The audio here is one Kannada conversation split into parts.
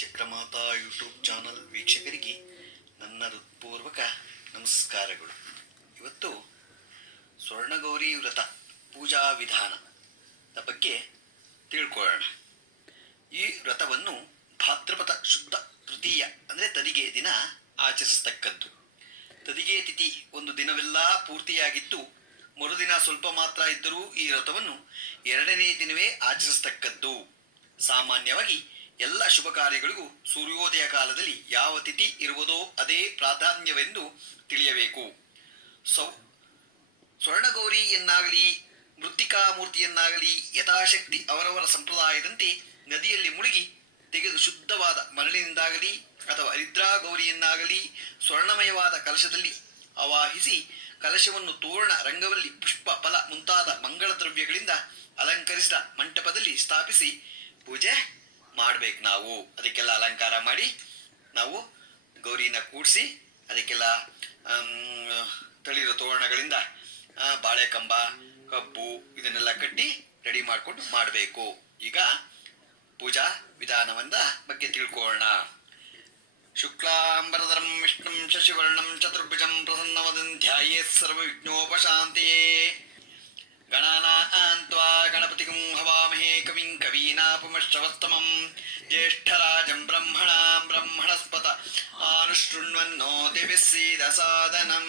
ಚಕ್ರಮಾತಾ ಯೂಟ್ಯೂಬ್ ಚಾನಲ್ ವೀಕ್ಷಕರಿಗೆ ನನ್ನ ಹೃತ್ಪೂರ್ವಕ ನಮಸ್ಕಾರಗಳು. ಇವತ್ತು ಸ್ವರ್ಣಗೌರಿ ವ್ರತ ಪೂಜಾ ವಿಧಾನದ ಬಗ್ಗೆ ತಿಳ್ಕೊಳ್ಳೋಣ. ಈ ವ್ರತವನ್ನು ಭಾದ್ರಪದ ಶುದ್ಧ ತೃತೀಯ ಅಂದರೆ ತದಿಗೆ ದಿನ ಆಚರಿಸತಕ್ಕದ್ದು. ತದಿಗೆ ತಿಥಿ ಒಂದು ದಿನವೆಲ್ಲ ಪೂರ್ತಿಯಾಗಿದ್ದು ಮರುದಿನ ಸ್ವಲ್ಪ ಮಾತ್ರ ಇದ್ದರೂ ಈ ವ್ರತವನ್ನು ಎರಡನೇ ದಿನವೇ ಆಚರಿಸತಕ್ಕದ್ದು. ಸಾಮಾನ್ಯವಾಗಿ ಎಲ್ಲ ಶುಭ ಕಾರ್ಯಗಳಿಗೂ ಸೂರ್ಯೋದಯ ಕಾಲದಲ್ಲಿ ಯಾವ ತಿಥಿ ಇರುವುದೋ ಅದೇ ಪ್ರಾಧಾನ್ಯವೆಂದು ತಿಳಿಯಬೇಕು. ಸ್ವರ್ಣಗೌರಿಯನ್ನಾಗಲಿ ಮೃತ್ತಿಕಾಮೂರ್ತಿಯನ್ನಾಗಲಿ ಯಥಾಶಕ್ತಿ ಅವರವರ ಸಂಪ್ರದಾಯದಂತೆ ನದಿಯಲ್ಲಿ ಮುಳುಗಿ ತೆಗೆದು ಶುದ್ಧವಾದ ಮರಳಿನಿಂದಾಗಲಿ ಅಥವಾ ಹರಿದ್ರಾ ಗೌರಿಯನ್ನಾಗಲಿ ಸ್ವರ್ಣಮಯವಾದ ಕಲಶದಲ್ಲಿ ಆವಾಹಿಸಿ ಕಲಶವನ್ನು ತೋರಣ, ರಂಗವಲ್ಲಿ, ಪುಷ್ಪ, ಫಲ ಮುಂತಾದ ಮಂಗಳ ದ್ರವ್ಯಗಳಿಂದ ಅಲಂಕರಿಸಿದ ಮಂಟಪದಲ್ಲಿ ಸ್ಥಾಪಿಸಿ ಪೂಜೆ ಮಾಡ್ಬೇಕು. ನಾವು ಅದಕ್ಕೆಲ್ಲ ಅಲಂಕಾರ ಮಾಡಿ ನಾವು ಗೌರಿನ ಕೂಡಿಸಿ ಅದಕ್ಕೆಲ್ಲ ತಳಿರೋ ತೋರಣಗಳಿಂದ ಬಾಳೆಕಂಬ, ಕಬ್ಬು ಇದನ್ನೆಲ್ಲ ಕಟ್ಟಿ ರೆಡಿ ಮಾಡಿಕೊಂಡು ಮಾಡಬೇಕು. ಈಗ ಪೂಜಾ ವಿಧಾನವನ್ನ ಬಗ್ಗೆ ತಿಳ್ಕೊಳ್ಳೋಣ. ಶುಕ್ಲಾಂಬರಧರಂ ವಿಷ್ಣುಂ ಶಶಿವರ್ಣಂ ಚತುರ್ಭುಜಂ ಪ್ರಸನ್ನವದನ್ ಧ್ಯಾಯೇತ್ ಸರ್ವವಿಘ್ನೋಪಶಾಂತಯೇ. ಗಣಾನಾಂ ತ್ವಾ ಗಣಪತಿಂ ಹವಾಮಹೇ ಕವಿಂ ಕವೀನಾಪಮಶ್ರವಸ್ತಮಂ. ಜ್ಯೇಷ್ಠರಾಜಂ ಬ್ರಹ್ಮಣಾಂ ಬ್ರಹ್ಮಣಸ್ಪತ ಆನುಶೃಣ್ವನ್ನೋ ದಿವ್ಯಃ ಸೀದಸಾದನಂ.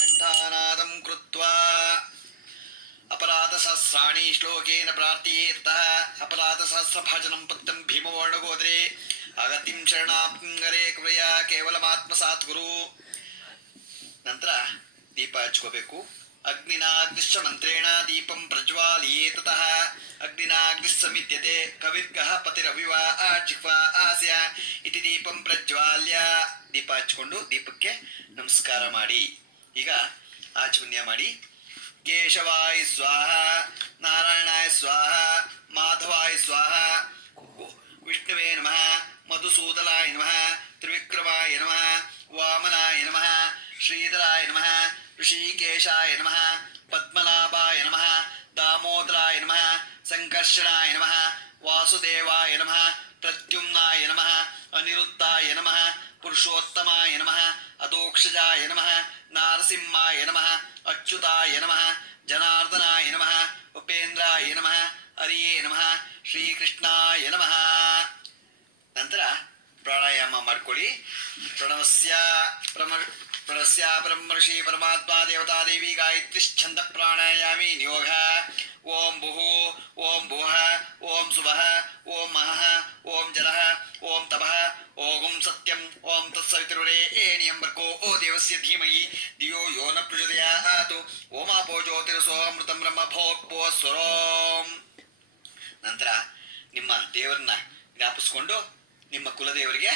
ಕಂಠಾನಾದಂ ಕೃತ್ವಾ ಅಪರಾಧಸಹಸ್ರಾಣಿ ಶ್ಲೋಕೇನ ಪ್ರಾರ್ಥಯೇತ್ತಃ. ಅಪರಾಧಸಹಸ್ರಭಾಜನಂ ಪತ್ತಂ ಭೀಮವರ್ಣಗೋದ್ರೆ ಅಗತಿಂ ಶರಣಾಂಗರೇ ಕೃಪಯ ಕೇವಲಮಾತ್ಮಸಾತ್ ಗುರು. ನಂತರ ದೀಪ ಹಚ್ಕೋಬೇಕು. ಅಗ್ನಿನಾಗ್ನಿಶ್ಚ ಮಂತ್ರೇಣ ದೀಪಂ ಪ್ರಜ್ವಾಲಯೇ ತತಃ. ಅಗ್ನಿನಾಗ್ನಿಸ್ಸಮಿತ್ಯತೆ ಕವಿರ್ಗಃ ಪತಿರವಿವಾ ಜಿಹ್ವಾ ಆಸ್ಯ ಇತಿ ದೀಪಂ ಪ್ರಜ್ವಾಲ್ಯ. ದೀಪ ಹಚ್ಕೊಂಡು ದೀಪಕ್ಕೆ ನಮಸ್ಕಾರ ಮಾಡಿ. ಈಗ ಆಚಮನ್ಯ ಮಾಡಿ. ಕೇಶವಾಯ ಸ್ವಾಹ, ನಾರಾಯಣಾಯ ಸ್ವಾಹ, ಮಾಧವಾಯ ಸ್ವಾಹ, ವಿಷ್ಣುವೇ ನಮಃ, ಮಧುಸೂದನಾಯ ನಮಃ, ತ್ರಿವಿಕ್ರಮಾಯ ನಮಃ, ವಾಮನಾಯ ನಮಃ, ಶ್ರೀಧರಾಯ ನಮಃ, ಋಷಿಕೇಶಾಯ ನಮಃ, ಪದ್ಮನಾಭಾಯ ನಮಃ, ದಾಮೋದರಾಯ ನಮಃ, ಸಂಕರ್ಷಣಾಯ ನಮಃ, ವಾಸುದೇವಾಯ ನಮಃ, ಪ್ರದ್ಯುಮ್ನಾಯ ನಮಃ, ಅನಿರುದ್ಧಾಯ ನಮಃ, ಪುರುಷೋತ್ತಮಾಯ ನಮಃ, ಅಧೋಕ್ಷಜಾಯ ನಮಃ, ನಾರಸಿಂಹಾಯ ನಮಃ, ಅಚ್ಯುತಾಯ ನಮಃ, ಜನಾರ್ದನಾಯ ನಮಃ, ಉಪೇಂದ್ರಾಯ ನಮಃ, ಹರಿಯೇ ನಮಃ, ಶ್ರೀಕೃಷ್ಣಾಯ ನಮಃ. ನಂತರ ಪ್ರಾಣಾಯಾಮ ಮಾಡ್ಕೊಳ್ಳಿ. ಪ್ರಣವಸ್ಯ ಬ್ರಹ್ಮರ್ಷಿ ಪರಮಾತ್ಮ ದೇವತಾ ದೇವಿ ಗಾಯತ್ರಿಶ್ಛಂದ ಪ್ರಾಣಾಯಾಮಿ ನಿಯೋಗ. ಓಂ ಭುಹು, ಓಂ ಭುವಃ, ಓಂ ಸುವಃ, ಓಂ ಮಹಃ, ಓಂ ಜಲಃ, ಓಂ ತಪಃ, ಓಂ ಸತ್ಯಂ, ಓಂ ತತ್ಸವಿತುರ್ವರೆಣ್ಯಂ ಭರ್ಗೋ ದೇವಸ್ಯ ಧೀಮಹಿ ಧಿಯೋ ಯೋ ನ ಪ್ರಚೋದಯಾತ್. ಓಮಾಪೋ ಜ್ಯೋತಿರಸೋ ಅಮೃತಂ ಬ್ರಹ್ಮ ಭೋತ್ಪೋಸ್ವರೋಂ. ನಂತರ ನಿಮ್ಮ ದೇವರನ್ನ ಜ್ಞಾಪಿಸ್ಕೊಂಡು ನಿಮ್ಮ ಕುಲದೇವರಿಗೆ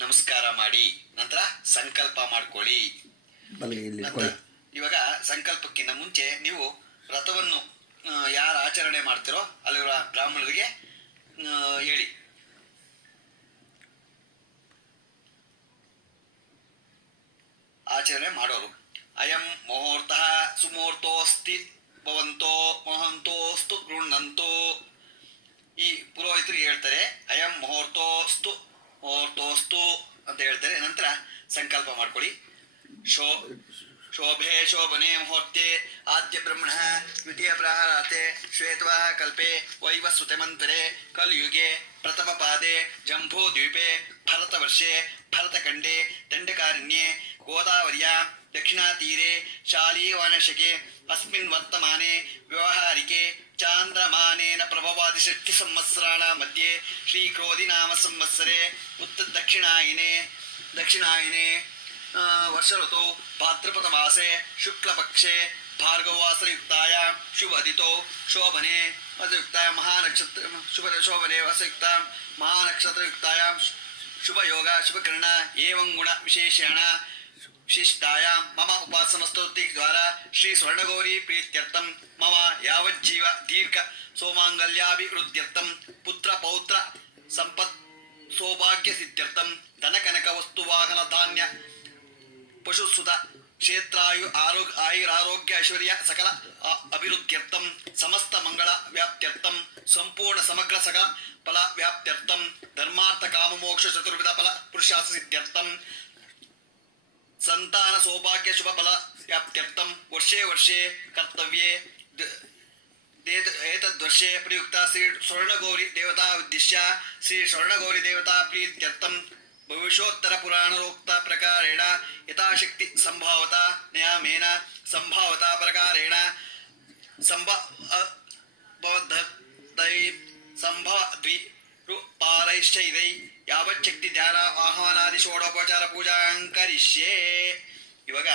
ನಮಸ್ಕಾರ ಮಾಡಿ. ನಂತರ ಸಂಕಲ್ಪ ಮಾಡ್ಕೊಳ್ಳಿ. ಇವಾಗ ಸಂಕಲ್ಪಕ್ಕಿಂತ ಮುಂಚೆ ನೀವು ವ್ರತವನ್ನು ಯಾರು ಆಚರಣೆ ಮಾಡ್ತಿರೋ ಅಲ್ಲಿರುವ ಬ್ರಾಹ್ಮಣರಿಗೆ ಹೇಳಿ. ಆಚರಣೆ ಮಾಡೋರು. ಅಯಂ ಮುಹೂರ್ತ ಸುಮುಹೂರ್ತೋಸ್ತಿ ಭವಂತೋ ಮಹಂತೋಸ್ತು ಗೃಹಂತೋ. ಈ ಪುರೋಹಿತರಿಗೆ ಹೇಳ್ತಾರೆ ಅಯಂ ಮುಹೂರ್ತೋಸ್ತು ಮುಹೂರ್ತೋಸ್ತು ಅಂತ ಹೇಳ್ತಾರೆ. ನಂತರ ಸಂಕಲ್ಪ ಮಾಡ್ಕೊಳ್ಳಿ. ಶೋಭೆ ಶೋಭನೆ ಮುಹೂರ್ತೆ ಆದ್ಯ ಬ್ರಹ್ಮಣ ದ್ವಿತೀಯ ಪ್ರಹಾರಾತೆ ಶ್ವೇತವಾ ಕಲ್ಪೆ ವೈವಸ್ವತೆ ಮಂತರೆ ಕಲಿಯುಗೆ ಪ್ರಥಮ ಪಾದೆ ಜಂಬೂ ದ್ವೀಪೆ ಭರತವರ್ಷೆ ಭರತಖಂಡೆ ದಂಡಕಾರಣ್ಯೆ ಗೋದಾವರ್ಯ ದಕ್ಷಿಣಾತೀರೆ ಶಾಲೀವಾನಶಕೆ ಅಸ್ಮಿನ್ ವರ್ತಮಾನೆ ವ್ಯವಹಾರಿಕೆ ಚಾಂದ್ರಮಾನೇನ ಪ್ರಭವಾದಿ ಷಷ್ಠಿ ಸಂವತ್ಸರಾಣ ಮಧ್ಯೆ ಶ್ರೀ ಕ್ರೋಧಿ ನಾಮ ಸಂವತ್ಸರೆ ಉತ್ತರ ದಕ್ಷಿಣಾಯನೆ ವರ್ಷ ಋತು ಭಾದ್ರಪದ ಮಾಸೆ ಶುಕ್ಲಪಕ್ಷೆ ಭಾರ್ಗವಾಸಯುಕ್ತಾಯ ಶುಭ ಅದಿತೋ ಶೋಭನೆ ವಸಯುಕ್ತಾಯ ಮಹಾನಕ್ಷತ್ರ ಶೋಭನೆ ವಸಯುಕ್ತ ಮಹಾನಕ್ಷತ್ರಯುಕ್ತಾಯ ಶುಭ ಯೋಗ ಶುಭಕರಣ ಏವಂ ಗುಣ ವಿಶೇಷಣ ವಿಶಿಷ್ಟಾಯಾಂ ಮಮ ಉಪಾಸನಸ್ತುತಿ ದ್ವಾರಾ ಶ್ರೀ ಸ್ವರ್ಣಗೌರಿ ಪ್ರೀತ್ಯರ್ಥಂ ಮಮ ಯಾವಜ್ಜೀವ ದೀರ್ಘ ಸೋಮಾಂಗಲ್ಯಾಭಿವೃದ್ಧ್ಯರ್ಥಂ ಪುತ್ರ ಪೌತ್ರ ಸಂಪತ್ ಸೌಭಾಗ್ಯ ಸಿದ್ಧ್ಯರ್ಥಂ ಧನ ಕನಕ ವಸ್ತು ವಾಹನ ಧಾನ್ಯ ಪಶುಸುತ ಕ್ಷೇತ್ರಾಯು ಆಯುರಾರೋಗ್ಯ ಐಶ್ವರ್ಯ ಸಕಲ ಅಭಿವೃದ್ಧ್ಯರ್ಥಂ ಸಮಸ್ತ ಮಂಗಳ ವ್ಯಾಪ್ತ್ಯರ್ಥಂ ಸಂಪೂರ್ಣ ಸಮಗ್ರ ಸಕಲ ಫಲ ವ್ಯಾಪ್ತ್ಯರ್ಥಂ ಧರ್ಮಾರ್ಥ ಕಾಮ ಮೋಕ್ಷ ಚತುರ್ವಿಧ ಫಲ ಪುರುಷಾರ್ಥ ಸಿದ್ಧ್ಯರ್ಥಂ ಸಂತಾನ ಸೌಭಾಗ್ಯ ಶುಭ ಫಲ ವ್ಯಾಪ್ತ್ಯರ್ಥಂ ವರ್ಷೇ ವರ್ಷೇ ಕರ್ತವ್ಯೇ ಏತದ್ವರ್ಷೇ ಪ್ರಯುಕ್ತ ಶ್ರೀ ಸ್ವರ್ಣಗೌರಿ ದೇವತಾ ಉದ್ದೇಶ್ಯ ಶ್ರೀ ಸ್ವರ್ಣಗೌರಿ ದೇವತಾ ಪ್ರೀತ್ಯರ್ಥಂ ಭವಿಷ್ಯೋತ್ತರ ಪುರಾಣೋಕ್ತ ಪ್ರಕಾರೇಣ ಯಥಾಶಕ್ತಿ ಸಂಭಾವತ ನಿಯಮೇನ ಸಂಭಾವತ ಪ್ರಕಾರೇಣ ಸಂಭವದ್ವಿ ಪಾರೈಶ್ಚೈದೈ ಯಾವಚ್ಛಕ್ತಿ ಧ್ಯಾನ ಆಹ್ವಾನಾದಿ ಷೋಡೋಪಚಾರ ಪೂಜಾಂಕರಿಷ್ಯೇ. ಇವಾಗ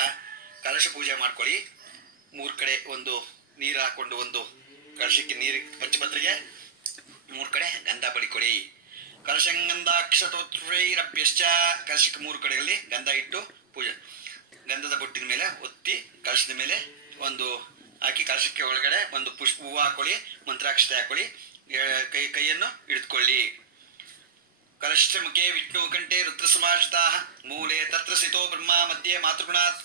ಕಲಶ ಪೂಜೆ ಮಾಡ್ಕೊಳ್ಳಿ. 3 ಕಡೆ ಒಂದು ನೀರು ಹಾಕೊಂಡು, ಒಂದು ಕಲಶಕ್ಕೆ ನೀರು ಪಂಚಪತ್ರಿಗೆ 3 ಕಡೆ ಗಂಧ ಬಳಿಕೊಡಿ. ಕಲಶಂಗಂಧಾಕ್ಷತೋತ್ರೈರಭ್ಯಶ್ಚ, ಕಲಶಕ್ಕೆ 3 ಕಡೆಯಲ್ಲಿ ಗಂಧ ಇಟ್ಟು ಪೂಜೆ, ಗಂಧದ ಬೊಟ್ಟಿನ ಮೇಲೆ ಒತ್ತಿ ಕಲಶದ ಮೇಲೆ ಒಂದು ಹಾಕಿ ಕಲಶಕ್ಕೆ ಒಳಗಡೆ ಒಂದು ಪುಷ್ಪ ಹೂವು ಹಾಕೊಳ್ಳಿ, ಮಂತ್ರಾಕ್ಷತೆ ಹಾಕೊಳ್ಳಿ, ಕೈಯನ್ನು ಹಿಡಿದುಕೊಳ್ಳಿ. ಕಲಶ ಮುಖೇ ವಿಷ್ಣು ಕಂಠೆ ರುದ್ರ ಸಮಾಶ್ರಿತಾ ಮೂಲೆ ತತ್ರ ಸ್ಥಿತೋ ಬ್ರಹ್ಮ ಮಧ್ಯೆ ಮಾತೃಗುಣಾತ್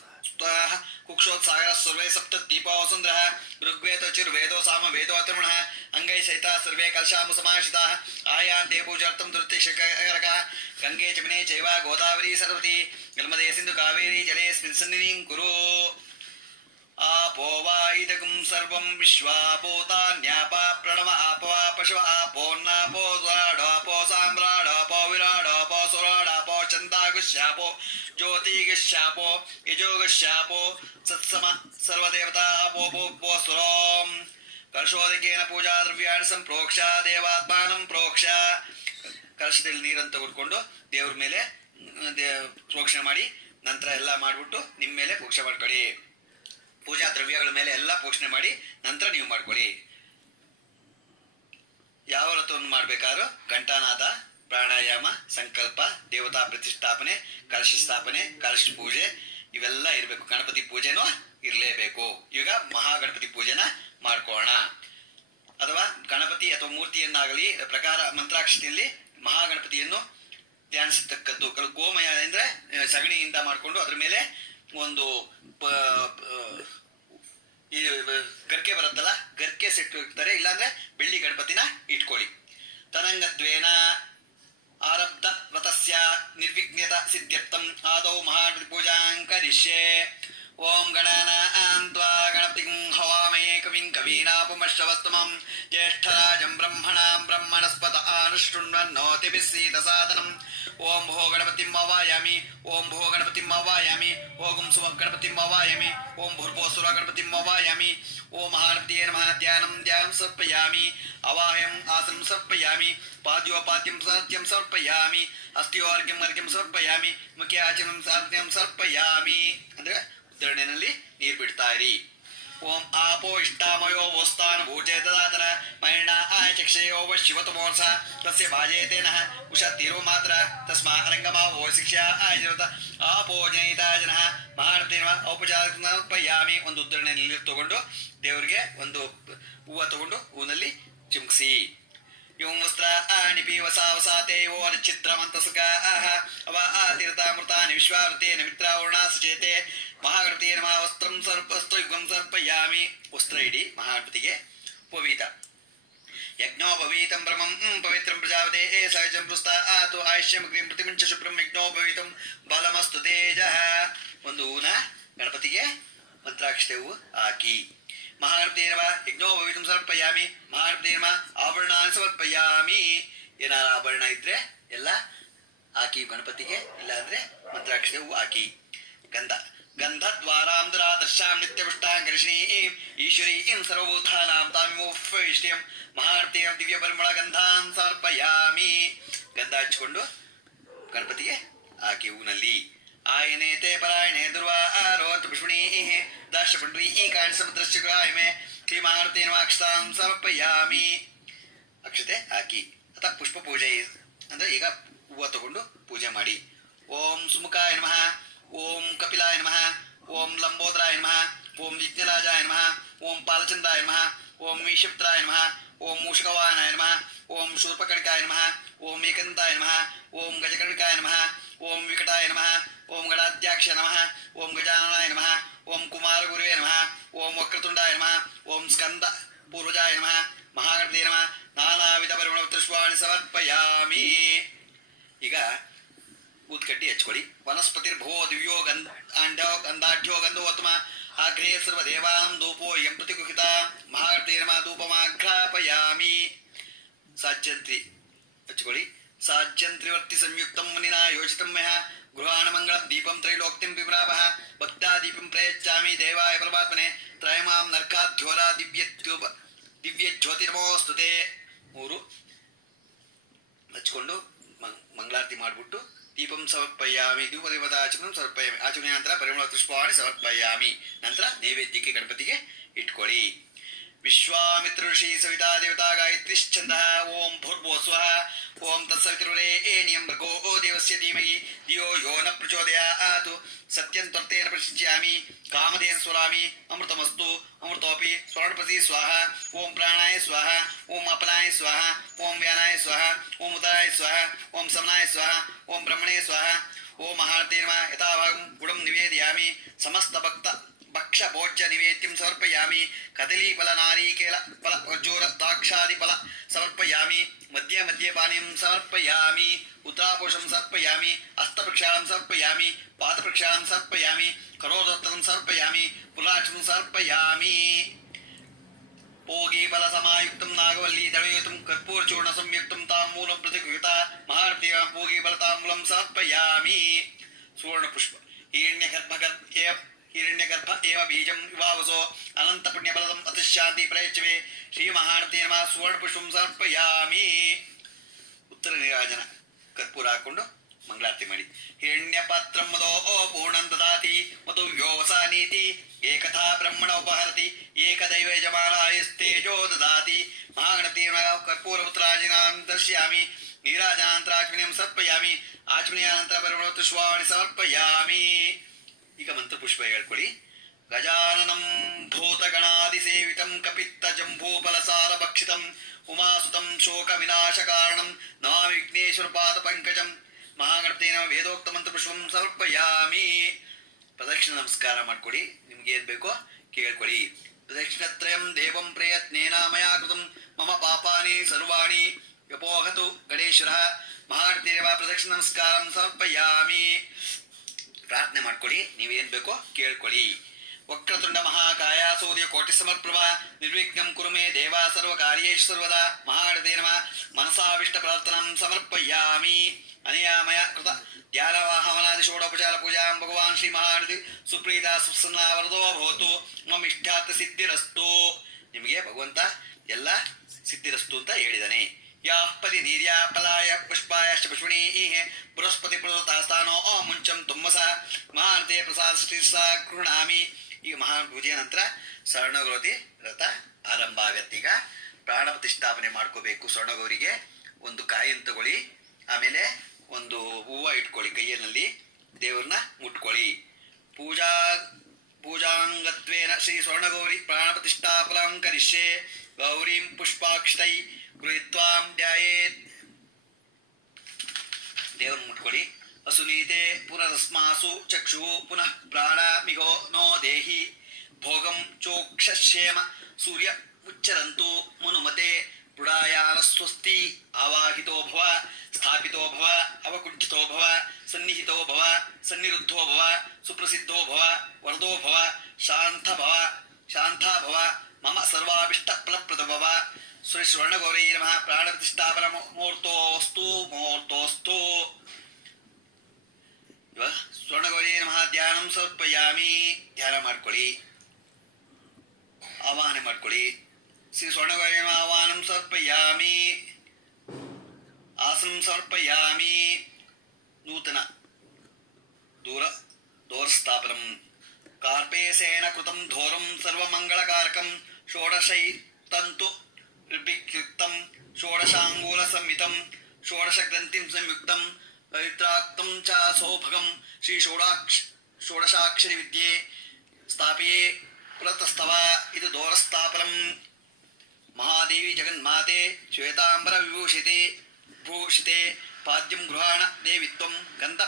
ಕುಕ್ಷೋತ್ಸಾಗರ ಸರ್ವೇ ಸಪ್ತ ದೀಪೋ ಸುಂದರ ಋಗ್ವೇದೋ ಚುರ್ವೇದೋ ಸಾಮ ವೇದೋ ಅತೃಣ ಅಂಗೈ ಸಹಿತ ಸರ್ವೇ ಕಲಶಾಮು ಸಮಾಶ್ರಿತಾ ಆಯಾಂತೆ ಪೂಜಾರ್ಥಂ ದುರ್ತಿಶಕರಕ ಗಂಗೆ ಚಮನೆ ಚೈವ ಗೋದಾವರಿ ಸರಸ್ವತಿ ನರ್ಮದೇ ಸಿಂಧು ಕಾವೇರಿ ಜಲೇಸ್ಮಿನ್ ಸನ್ನಿಧಿಂ ಕುರು. आपो वा इदगुं सर्वं विश्वाभूतान्याप प्रणव आपो पशव आपोन्नापो स्वाडापो साम्राडापो विराडापो सुराडापो चन्दागुश्यापो ज्योतिगुश्यापो यजोगुश्यापो सत्सम सर्वदेवता आपो भूपो सुरों. ಕಲಶೋದಕೇನ ಪೂಜಾ ದ್ರವ್ಯಾಣಿ ಸಂಪ್ರೋಕ್ಷ ದೇವಾತ್ಮಾನಂ ಪ್ರೋಕ್ಷ. ಕಲಶದಲ್ಲಿ ನೀರನ್ನು ತೆಗೆದುಕೊಂಡು ದೇವ್ರ ಮೇಲೆ ಪ್ರೋಕ್ಷಣೆ ಮಾಡಿ, ನಂತರ ಎಲ್ಲ ಮಾಡಿಬಿಟ್ಟು ನಿಮ್ಮ ಮೇಲೆ ಪ್ರೋಕ್ಷಣೆ ಮಾಡ್ಕೊಳ್ಳಿ. ಪೂಜಾ ದ್ರವ್ಯಗಳ ಮೇಲೆ ಎಲ್ಲ ಪೋಷಣೆ ಮಾಡಿ ನಂತರ ನೀವು ಮಾಡ್ಕೊಳ್ಳಿ. ಯಾವ ವ್ರತವನ್ನು ಮಾಡಬೇಕಾದ್ರೂ ಘಂಟಾನಾದ, ಪ್ರಾಣಾಯಾಮ, ಸಂಕಲ್ಪ, ದೇವತಾ ಪ್ರತಿಷ್ಠಾಪನೆ, ಕಲಶ ಸ್ಥಾಪನೆ, ಕಲಶ ಪೂಜೆ ಇವೆಲ್ಲ ಇರಬೇಕು. ಗಣಪತಿ ಪೂಜೆನೂ ಇರಲೇಬೇಕು. ಈಗ ಮಹಾಗಣಪತಿ ಪೂಜೆನ ಮಾಡ್ಕೊಳ್ಳೋಣ. ಅಥವಾ ಗಣಪತಿ ಅಥವಾ ಮೂರ್ತಿಯನ್ನಾಗಲಿ ಪ್ರಕಾರ ಮಂತ್ರಾಕ್ಷತೆಯಲ್ಲಿ ಮಹಾಗಣಪತಿಯನ್ನು ಧ್ಯಾನಿಸತಕ್ಕದ್ದು. ಗೋಮಯ ಅಂದ್ರೆ ಸಗಣಿಯಿಂದ ಮಾಡಿಕೊಂಡು ಅದ್ರ ಮೇಲೆ ಒಂದು ಈ ಗರ್ಕೆ ಬರುತ್ತಲ್ಲ, ಗರ್ಕೆ ಸೆಟ್ಟು ಇರ್ತಾರೆ. ಇಲ್ಲಾಂದ್ರೆ ಬೆಳ್ಳಿ ಗಣಪತಿನ ಇಟ್ಕೊಳ್ಳಿ. ತನಂಗತ್ವೇನ ಆರಬ್ಧ ವ್ರತಸ್ಯ ನಿರ್ವಿಘ್ನತ ಸಿದ್ಧ್ಯರ್ಥಂ ಆದೌ ಮಹಾಗಣಪತಿ ಪೂಜಾಂಕರಿಷ್ಯೆ. ಓಂ ಗಣಾನಾನ್ತ್ವಾ ಗಣಪತಿಂ ಹವಾಮಹೇ ಕವಿಂ ಕವೀನಾಪುಮಶ್ರವಸ್ತಮಂ ಜ್ಯೇಷ್ಠರಾಜಂ ಬ್ರಹ್ಮಣಾಂ ಬ್ರಹ್ಮಣಸ್ಪತ ಆನುಶೃಣ್ವನ್ನೋತಿಭಿಃ ಸೀದಸಾದನಂ. ಓಂ ಭೋ ಗಣಪತಿಂ ಆವಾಯಾಮಿ, ಓಂ ಭೋ ಗಣಪತಿಂ ಆವಾಯಾಮಿ, ಓಂ ಸುವ ಗಣಪತಿಂ ಆವಾಯಾಮಿ, ಓಂ ಭೂರ್ಭುವಃ ಗಣಪತಿಂ ಆವಾಯಾಮಿ. ಓಂ ಮಹಾಗಣಪತಿಯೇ ನಮಃ. ಧ್ಯಾನಂ ಸಮರ್ಪಯಾಮಿ, ಅವಾಹಯಂ ಆಸನಂ ಸಮರ್ಪಯಾಮಿ, ಪಾದ್ಯೋಪಾದ್ಯಂ ಸತ್ಯಂ ಸಮರ್ಪಯಾಮಿ, ಅಸ್ತ್ಯೋರ್ಘ್ಯಂ ಅರ್ಘ್ಯಂ ಸಮರ್ಪಯಾಮಿ, ಮುಖ್ಯ ಆಚಮನಂ ಸಾಧ್ಯಂ ಸಮರ್ಪಯಾಮಿ. ಅಂದ್ರೆ ಉತ್ತರಣೆಯಲ್ಲಿ ನೀರು ಬಿಡ್ತಾ ಇರಿ. ಓಂ ಆಪೋ ಇಷ್ಟಾಮಯೋ ವೋಸ್ತಾನ ಭೂಜೆ ದದಾತನ ಮೈಣ ಆಯ ಚಕ್ಷಯೋ ವ ಶಿವತಮೋರ್ಸ ತಸ್ಯ ಭಾಜೇತೇನಃ ಉಷತ್ತಿರೋ ಮಾತ್ರ ತಸ್ಮಾ ಅರಂಗಮಾ ವೋ ಶಿಕ್ಷಾ ಆಯಜರತ ಆಪೋ ಜನಿತಾ ಜನಃ ಮಹಾನತೇನ ಔಪಚಾರಿಕ ಸಮರ್ಪಯಾಮಿ. ಒಂದು ಉದ್ದರಣೆಯಲ್ಲಿ ನೀರು ತಗೊಂಡು ದೇವರಿಗೆ ಒಂದು ಹೂವು ತಗೊಂಡು ಹೂವಿನಲ್ಲಿ ಚಿಮುಕಿಸಿ. ಯುಂ ವಸ್ತ್ರ ಆಣಿಪಿ ವಸಾವಸಾತೆ ಓ ಚಿತ್ರಮಂತಸುಕ ಆಹ ಅವ ತೀರ್ಥಾಮೃತಾನಿ ವಿಶ್ವಾವೃತೇನ ಮಿತ್ರಾವರ್ಣಾ ಸಚೇತೆ. ಮಹಾಗಣಪತಿಯೇ ನಮಃ. ವಸ್ತ್ರಂ ವಸ್ತ್ರಯುಗಂ ಸಮರ್ಪಯಾಮಿ. ವಸ್ತ್ರ ಇಡಿ ಮಹಾಗಣಪತಿಗೆ ಪವಿತ. ಯಜ್ಞೋಪವೀತಂ ಬ್ರಹ್ಮಂ ಪವಿತ್ರಂ ಪ್ರಜಾಪತೆ ಸಹಜಂ ಪುಸ್ತಾತು ಆಯುಷ್ಯಂ ಅಗ್ನಿಂ ಪ್ರತಿಮಂಚ ಶುಭ್ರಂ ಯಜ್ಞೋಪವೀತಂ ಬಲಮಸ್ತು ತೇಜಃ. ಒಂದು ಹೂನ ಗಣಪತಿಗೆ ಮಂತ್ರಾಕ್ಷತೆ ಹೂವು ಹಾಕಿ. ಮಹಾಗಣಪತಿಯೇ ನಮಃ. ಯಜ್ಞೋಪವೀತಂ ಸಮರ್ಪಯಾಮಿ. ಮಹಾಗಣಪತಿಯೇ ನಮಃ. ಆಭರಣಾನ್ ಸಮರ್ಪಯಾಮಿ. ಏನಾರ ಆಭರಣ ಇದ್ರೆ ಎಲ್ಲ ಹಾಕಿ ಗಣಪತಿಗೆ, ಇಲ್ಲ ಅಂದ್ರೆ ಮಂತ್ರಾಕ್ಷತೆ ಹೂವು ಹಾಕಿ. ಗಂಧ ಗಂಧದ್ವಾರಾಂಧರಾದರ್ಶಾಂ ನಿತ್ಯಪುಷ್ಟಾಂಗರ್ಷಣೀಂ ಈಶ್ವರೀಂ ಸರ್ವಭೂತಾನಾಂ ತಾಮಿಮೋಪವಿಷ್ಟ್ಯಂ. ಮಹಾಗಣಪತಿಯ ದಿವ್ಯ ಪರಿಮಳ ಗಂಧಾನ್ ಸಮರ್ಪಯಾಮಿ. ಗಂಧ ಹಚ್ಕೊಂಡು ಗಣಪತಿಗೆ ಹಾಕಿ ಹೂನಲ್ಲಿ. ಆಯನೇತೆ ಪರಾಯಣೆ ದುರ್ವಾ ಆರೋತ್ ಪುಷ್ಪಣೀ ದಾಶಪುಂಡ್ರಿ ಈ ಕಾಣ್ ಸಮುದ್ರಶ್ಚ ಗ್ರಾಯಮೆ ಶ್ರೀ ಮಹಾಗಣಪತಿಯ ನಮಃ. ಅಕ್ಷತಾಂ ಸಮರ್ಪಯಾಮಿ. ಅಕ್ಷತೆ ಹಾಕಿ. ಅಥವಾ ಪುಷ್ಪ ಪೂಜೆ ಅಂದ್ರೆ ಈಗ ಹೂವು ತಗೊಂಡು ಪೂಜೆ ಮಾಡಿ. ಓಂ ಸುಮುಖಾಯ ನಮಃ, ಓಂ ಕಪಿಲಾಯ ನಮಃ, ಓಂ ಲಂಬೋದರಾಯ ನಮಃ, ಓಂ ವಿಘ್ನರಾಜಾಯ ನಮಃ, ಓಂ ಪಾಲಚಂದ್ರಾಯ ನಮಃ, ಓಂ ವಿಷಿಪ್ತ್ರಾಯ ನಮಃ, ಓಂ ಮೂಷಕವಾಹನಾಯ ನಮಃ, ಓಂ ಶೂರ್ಪಕರ್ಣಿಕಾಯ ನಮಃ, ಓಂ ಏಕದಂತಾಯ ನಮಃ, ಓಂ ಗಜಕರ್ಣಿಕಾಯ ನಮಃ, ಓಂ ವಿಕಟಾಯ ನಮಃ, ಓಂ ಗಣಾಧ್ಯಾಕ್ಷ ನಮಃ, ಓಂ ಗಜಾನನಾಯ ನಮಃ, ಓಂ ಕುಮಾರಗುರುವೇ ನಮಃ, ಓಂ ವಕ್ರತುಂಡಾಯ ನಮಃ, ಓಂ ಸ್ಕಂದ ಪೂರ್ವಜಾಯ ನಮಃ, ಮಹಾಗಣಪತಿಯೇ ನಮಃ. ನಾನಾವಿಧ ಪರಿಮಳಪುಷ್ಪಾಣಿ ಸಮರ್ಪಯಾಮಿ. ಈಗ ಊದ್ಕಡ್ಡಿ ಹಚ್ಕೊಳ್ಳಿ. ವನಸ್ಪತಿರ್ಭೋ ದಿವ್ಯೋ ಗಂಧಾಢ್ಯೋ ಗಂಧೋತ್ತಮ ಆಗ್ರೇ ಸರ್ವದೇವಾಂ ಧೂಪೋ ಯಂ ಪ್ರತಿಗುಹಿತ ಮಹಾಗಣಪತಿಯೇ ನಮಃ. ಧೂಪಮಾಘ್ರಾಪಯಾಮಿ. ಸಾಜ್ಯಂತ್ರಿ ಹಚ್ಕೊಳ್ಳಿ. ಸಾಜ್ಯಂತ್ರಿವರ್ತಿ ಸಂಯುಕ್ತಂ ಮುನಿನಾ ಯೋಜಿತಂ ಮಹ ಗೃಹಾಣ ಮಂಗಳಂ ದೀಪಂ ತ್ರೈಲೋಕ್ಯಂ ವಿಭ್ರಾವಃ ಭಕ್ತಾ ದೀಪಂ ಪ್ರಯಚ್ಚಾಮಿ ದೇವಾಯ ಪರಮಾತ್ಮನೆ ತ್ರಯಮಾಂ ನರ್ಕಾಧ್ಯೋರ ದಿವ್ಯ ಜ್ಯೋತಿರ್ಮೋಸ್ತುತೆ. 3 ಹಚ್ಕೊಂಡು ಮಂಗಳಾರತಿ ಮಾಡಿಬಿಟ್ಟು ದೀಪಂ ಸಮರ್ಪಯಾಮಿ. ಧೂಪದೇವತಾಚರಣಂ ಸಮರ್ಪಯಾಮಿ. ಆಚರಣೆ ನಂತರ ಪರಿಮಳ ಪುಷ್ಪಾಣಿ ಸಮರ್ಪಯಾಮಿ. ನಂತರ ನೈವೇದ್ಯಕ್ಕೆ ಗಣಪತಿಗೆ ಇಟ್ಕೊಳ್ಳಿ. ವಿಶ್ವಾಮಿತ್ರ ಋಷಿ ಸವಿತಾ ದೇವತಾ ಗಾಯತ್ರಿಶ್ಚಂದ. ಓಂ ಭೂರ್ಭುವಸ್ವಃ. ಓಂ ತತ್ಸವಿತುರ್ವರೇಣ್ಯಂ ಭರ್ಗೋ ದೇವಸ್ಯ ಧೀಮಹಿ ಧಿಯೋ ಯೋ ನ ಪ್ರಚೋದಯಾತ್. ಸತ್ಯಂ ತ್ವರ್ತೇನ ಪ್ರಸಿದ್ಧ್ಯಾಮಿ ಕಾಮಧೇನ ಸ್ವರಾಮಿ ಅಮೃತಮಸ್ತು ಅಮೃತೋಪಿ ಸ್ವರ್ಣಪತಿ ಸ್ವಾಹ. ಓಂ ಪ್ರಾಣಾಯ ಸ್ವಾಹ. ಓಂ ಅಪನಾಯ ಸ್ವಾಹ. ಓಂ ವ್ಯಾನಾಯ ಸ್ವಾಹ. ಓಂ ಉದರಾಯ ಸ್ವಾಹ. ಓಂ ಸಮನಾಯ ಸ್ವಾಹ. ಓಂ ಬ್ರಹ್ಮಣೇ ಸ್ವಾಹ. ಓಂ ಮಹಾರ್ತೆ ನಮಃ. ಯಥಾಭಾಗಂ ಗುಡಂ ನಿವೇದಯಾಮಿ. ಸಮಸ್ತ ಭಕ್ಷ ಭೋಜ್ಯ ನಿವೇದ್ಯಂ ಸಮರ್ಪಯಾಮಿ. ಕದಲಿ ಫಲ ನಾರಿಕೇಲ ಫಲ ಖರ್ಜೂರ ದ್ರಾಕ್ಷಾದಿ ಫಲ ಸಮರ್ಪಯಾಮಿ. ಮಧ್ಯೆ ಮಧ್ಯೆ ಪಾನೀಯಂ ಸಮರ್ಪಯಾಮಿ. ಉತ್ತರಾಪುರುಷಂ ಸಮರ್ಪಯಾಮಿ. ಹಸ್ತಪ್ರಕ್ಷಾಳಂ ಸಮರ್ಪಯಾಮಿ. ಪಾದಪ್ರಕ್ಷಾಳಂ ಸಮರ್ಪಯಾಮಿ. ಕರೋದತ್ತಂ ಸಮರ್ಪಯಾಮಿ. ಪುರಾಕ್ಷಂ ಸಮರ್ಪಯಾಮಿ. ಭೋಗಿ ಫಲ ಸಮಾಯುಕ್ತಂ ನಾಗವಲ್ಲಿ ದಳಯುತಂ ಕರ್ಪೂರ ಚೂರ್ಣ ಸಂಯುಕ್ತಂ ತಾಂಬೂಲಂ ಪ್ರತಿಗೃಹೀತ ಮಹಾರ್ತಿಯ ಭೋಗಿ ಫಲ ತಾಂಬೂಲಂ ಸಮರ್ಪಯಾಮಿ. ಸುವರ್ಣ ಪುಷ್ಪ ಹಿರಣ್ಯಗರ್ಭ ಏವ ಬೀಜಂ ವಿಭಾವಸೋ ಅನಂತ ಪುಣ್ಯಫಲದಂ ಅತಿಶಾಂತಿ ಪ್ರಯಚ್ಛವೇ. ಶ್ರೀ ಮಹಾಗಣಪತಿಯೇ ನಮಃ. ಸುವರ್ಣ ಪುಷ್ಪಂ ಸಮರ್ಪಯಾಮಿ. ಉತ್ತರ ನೀರಾಜನ ಕರ್ಪೂರ ಹಾಕೊಂಡು ಮಂಗಳಾರತಿ ಮಾಡಿ. ಹಿರಣ್ಯ ಪಾತ್ರಂ ಮದೋ ಪೂರ್ಣಂ ದದಾತಿ ಮಧು ಯೋವಸಾನೀತಿ ಏಕಥಾ ಬ್ರಹ್ಮಣ ಉಪಹರತಿ ಏಕದೈವ ಯಜಮಾನಾಯಸ್ತೇಜೋ ದದಾತಿ. ಮಹಾಗಣಪತಿಯೇ ನಮಃ. ಕರ್ಪೂರ ಉತ್ತರಾಜನಾಂ ದರ್ಶಯಾಮಿ. ನೀರಾಜನಾನಂತರ ಆಚಮನೀಯಂ ಸಮರ್ಪಯಾಮಿ. ಆಚಮನೀಯಾನಂತರ ಪರಿಮಳ ಪುಷ್ಪಾಣಿ ಸಮರ್ಪಯಾಮಿ. ಈಗ ಮಂತ್ರಪುಷ್ಪ ಹೇಳ್ಕೊಳ್ಳಿ. ಗಜಾನನಂ ಭೂತಗಣಾದಿಸೇವಿತಂ ಕಪಿತ್ತ ಜಂಬೂಫಲಸಾರ ಭಕ್ಷಿತಂ ಉಮಾಸುತಂ ಶೋಕ ವಿನಾಶ ಕಾರಣಂ ನಮಾಮಿ ವಿಘ್ನೇಶ್ವರ ಪಾದ ಪಂಕಜಂ. ಮಹಾಗಣಪತಿಯ ವೇದೋಕ್ತ ಮಂತ್ರಪುಷ್ಪಂ ಸಮರ್ಪಯಾಮಿ. ಪ್ರದಕ್ಷಿಣ ನಮಸ್ಕಾರ ಮಾಡ್ಕೊಳ್ಳಿ. ನಿಮ್ಗೆ ಏನ್ ಬೇಕೋ ಕೇಳ್ಕೊಳ್ಳಿ. ಪ್ರದಕ್ಷಿಣತ್ರಯಂ ದೇವಂ ಪ್ರಯತ್ನೇನ ಮಯಾ ಕೃತಂ ಮಮ ಪಾಪಾನಿ ಸರ್ವಾಣಿ ವ್ಯಪೋಹತು ಗಣೇಶ್ವರ. ಮಹಾಗಣಪತಿಯ ಪ್ರದಕ್ಷಿಣ ನಮಸ್ಕಾರಂ ಸಮರ್ಪಯಾಮಿ. ಪ್ರಾರ್ಥನೆ ಮಾಡ್ಕೊಳ್ಳಿ. ನೀವೇನ್ ಬೇಕೋ ಕೇಳ್ಕೊಳ್ಳಿ. ವಕ್ರತುಂಡ ಮಹಾಕಾಯ ಸೂರ್ಯ ಕೋಟಿ ಸಮರ್ಪ್ರಭ ನಿರ್ವಿಘ್ನಂ ಕುರು ಮೇ ದೇವ ಸರ್ವ ಕಾರ್ಯೇಷು ಸರ್ವದಾ. ಮಹಾಗಣಪತಿಯೇ ನಮಃ. ಮನಸಾವಿಷ್ಟ ಪ್ರಾರ್ಥನಾಂ ಸಮರ್ಪಯಾಮಿ. ಅನಿಯಾಮಯ ಕೃತ ಧ್ಯಾನವಾಹವನಾದಿ ಷೋಡೋಪಚಾರ ಪೂಜಾಂ ಭಗವಾನ್ ಶ್ರೀ ಮಹಾಗಣಪತಿ ಸುಪ್ರೀತ ಸುಪ್ರಸನ್ನ ವರದೋ ಭವತು ಮಮ ಇಷ್ಟಾರ್ಥ ಸಿದ್ಧಿರಸ್ತು. ನಿಮಗೆ ಭಗವಂತ ಎಲ್ಲ ಸಿದ್ಧಿರಸ್ತು ಅಂತ ಹೇಳಿದಾನೆ. ಯಾಃ ಪದಿ ನೀರ್ಯಾ ಫಲಾಯ ಪುಷ್ಪಾಯಶ್ಚ ಪುಷ್ಪಣೀ ಬೃಹಸ್ಪತಿ ಪ್ರಸಾಸ್ಥಾನೋ ಮುಂಚಂ ತುಮ್ಮಸ ಮಹಾಂತೆ ಪ್ರಸಾದ ಶ್ರೀಸಾ ಗೃಹಾಮಿ. ಈಗ ಮಹಾಪೂಜೆಯ ನಂತರ ಸ್ವರ್ಣಗೌರಿ ವ್ರತ ಆರಂಭ ಆಗತ್ತೆ. ಈಗ ಪ್ರಾಣ ಪ್ರತಿಷ್ಠಾಪನೆ ಮಾಡ್ಕೋಬೇಕು. ಸ್ವರ್ಣಗೌರಿಗೆ ಒಂದು ಕಾಯಿಯನ್ನು ತಗೊಳ್ಳಿ. ಆಮೇಲೆ ಒಂದು ಹೂವು ಇಟ್ಕೊಳ್ಳಿ ಕೈಯಲ್ಲಿ. ದೇವ್ರನ್ನ ಮುಟ್ಕೊಳ್ಳಿ. ಪೂಜಾಂಗತ್ವೇನ ಶ್ರೀ ಸ್ವರ್ಣಗೌರಿ ಪ್ರಾಣ ಪ್ರತಿಷ್ಠಾಪನಾಂ ಕರಿಷ್ಯೆ. ಗೌರೀಂ ಪುಷ್ಪಾಕ್ಷತೈ ಗೃಹೀತ್ವಾಂ ಧ್ಯಾಯೇತ್. ದೇವ್ರನ್ನ ಮುಟ್ಕೊಳ್ಳಿ. ಅಸುನೀತೆ ಪುನರಸ್ಮಾಸು ಚಕ್ಷು ಪುನಃ ಪ್ರಾಣ ಮಿಗೋ ನೋ ದೇಹಿ ಭೋಗಂ ಚೋಕ್ಷೇಮ ಸೂರ್ಯ ಉಚ್ಚರಂತು ಮನುಮತೆ ಪುಡಾಯಾನ ಸ್ವಸ್ತಿ. ಆವಾಹಿತೋ ಭವ ಸ್ಥಾಪಿತೋ ಭವ ಅವಕುಂಠಿತೋ ಭವ ಸನ್ನಿಹಿತೋ ಭವ ಸನ್ನಿರುದ್ಧೋ ಭವ ಸುಪ್ರಸಿದ್ಧೋ ಭವ ವರದೋ ಭವ ಶಾಂತಾ ಭವ ಮಮ ಸರ್ವಾಭಿಷ್ಟ ಫಲಪ್ರದ ಭವ. ಶ್ರೀ ಸ್ವರ್ಣಗೌರಿ ನಮಃ. ಪ್ರಾಣ ಪ್ರತಿಷ್ಠಾಪನ ಮುಹೂರ್ತೋಸ್ತು. ಸ್ವರ್ಣಗೌರಿ ನಮಃ. ಧ್ಯಾನಂ ಸಮರ್ಪಯಾಮಿ. ಧ್ಯಾನ ಮಾಡ್ಕೊಳ್ಳಿ. ಆವಾಹನೆ ಮಾಡ್ಕೊಳ್ಳಿ. ಶ್ರೀ ಸ್ವರ್ಣಗೌರಿ ನಮಃ. ಆವಾಹನಂ ಸಮರ್ಪಯಾಮಿ. ಆಸನಂ ಸಮರ್ಪಯಾಮಿ. ನೂತನ ದೂರಸ್ಥಾಪನಂ ಕಾರ್ಪೇಸೇನ ಕೃತಂ ಧೋರಂ ಸರ್ವಮಂಗಳಕಾರಕಂ ಷೋಡಶೈ ತಂತು ಋಭಿಕ್ಯುಕ್ತಂ ಷೋಡಶಾಂಗೂಲ ಸಂಹಿತಂ ಷೋಡಶ ಗ್ರಂಥಿಂ ಸಂಯುಕ್ತಂ ಪವಿತ್ರಾಕ್ತಂ ಚ ಸೌಭಗಂ ಶ್ರೀ ಷೋಡಶಾಕ್ಷರಿ ವಿದ್ಯೆ ಸ್ಥಾಪಿಯೇ ಪುರತಸ್ತವ. ಇದು ದೋರಸ್ಥಾಪನಂ. ಮಹಾದೇವಿ ಜಗನ್ಮಾತೆ ಶ್ವೇತಾಂಬರ ವಿಭೂಷಿತೆ ಪಾದ್ಯಂ ಗೃಹಾಣ ದೇವಿತ್ವಂ ಗಂಧ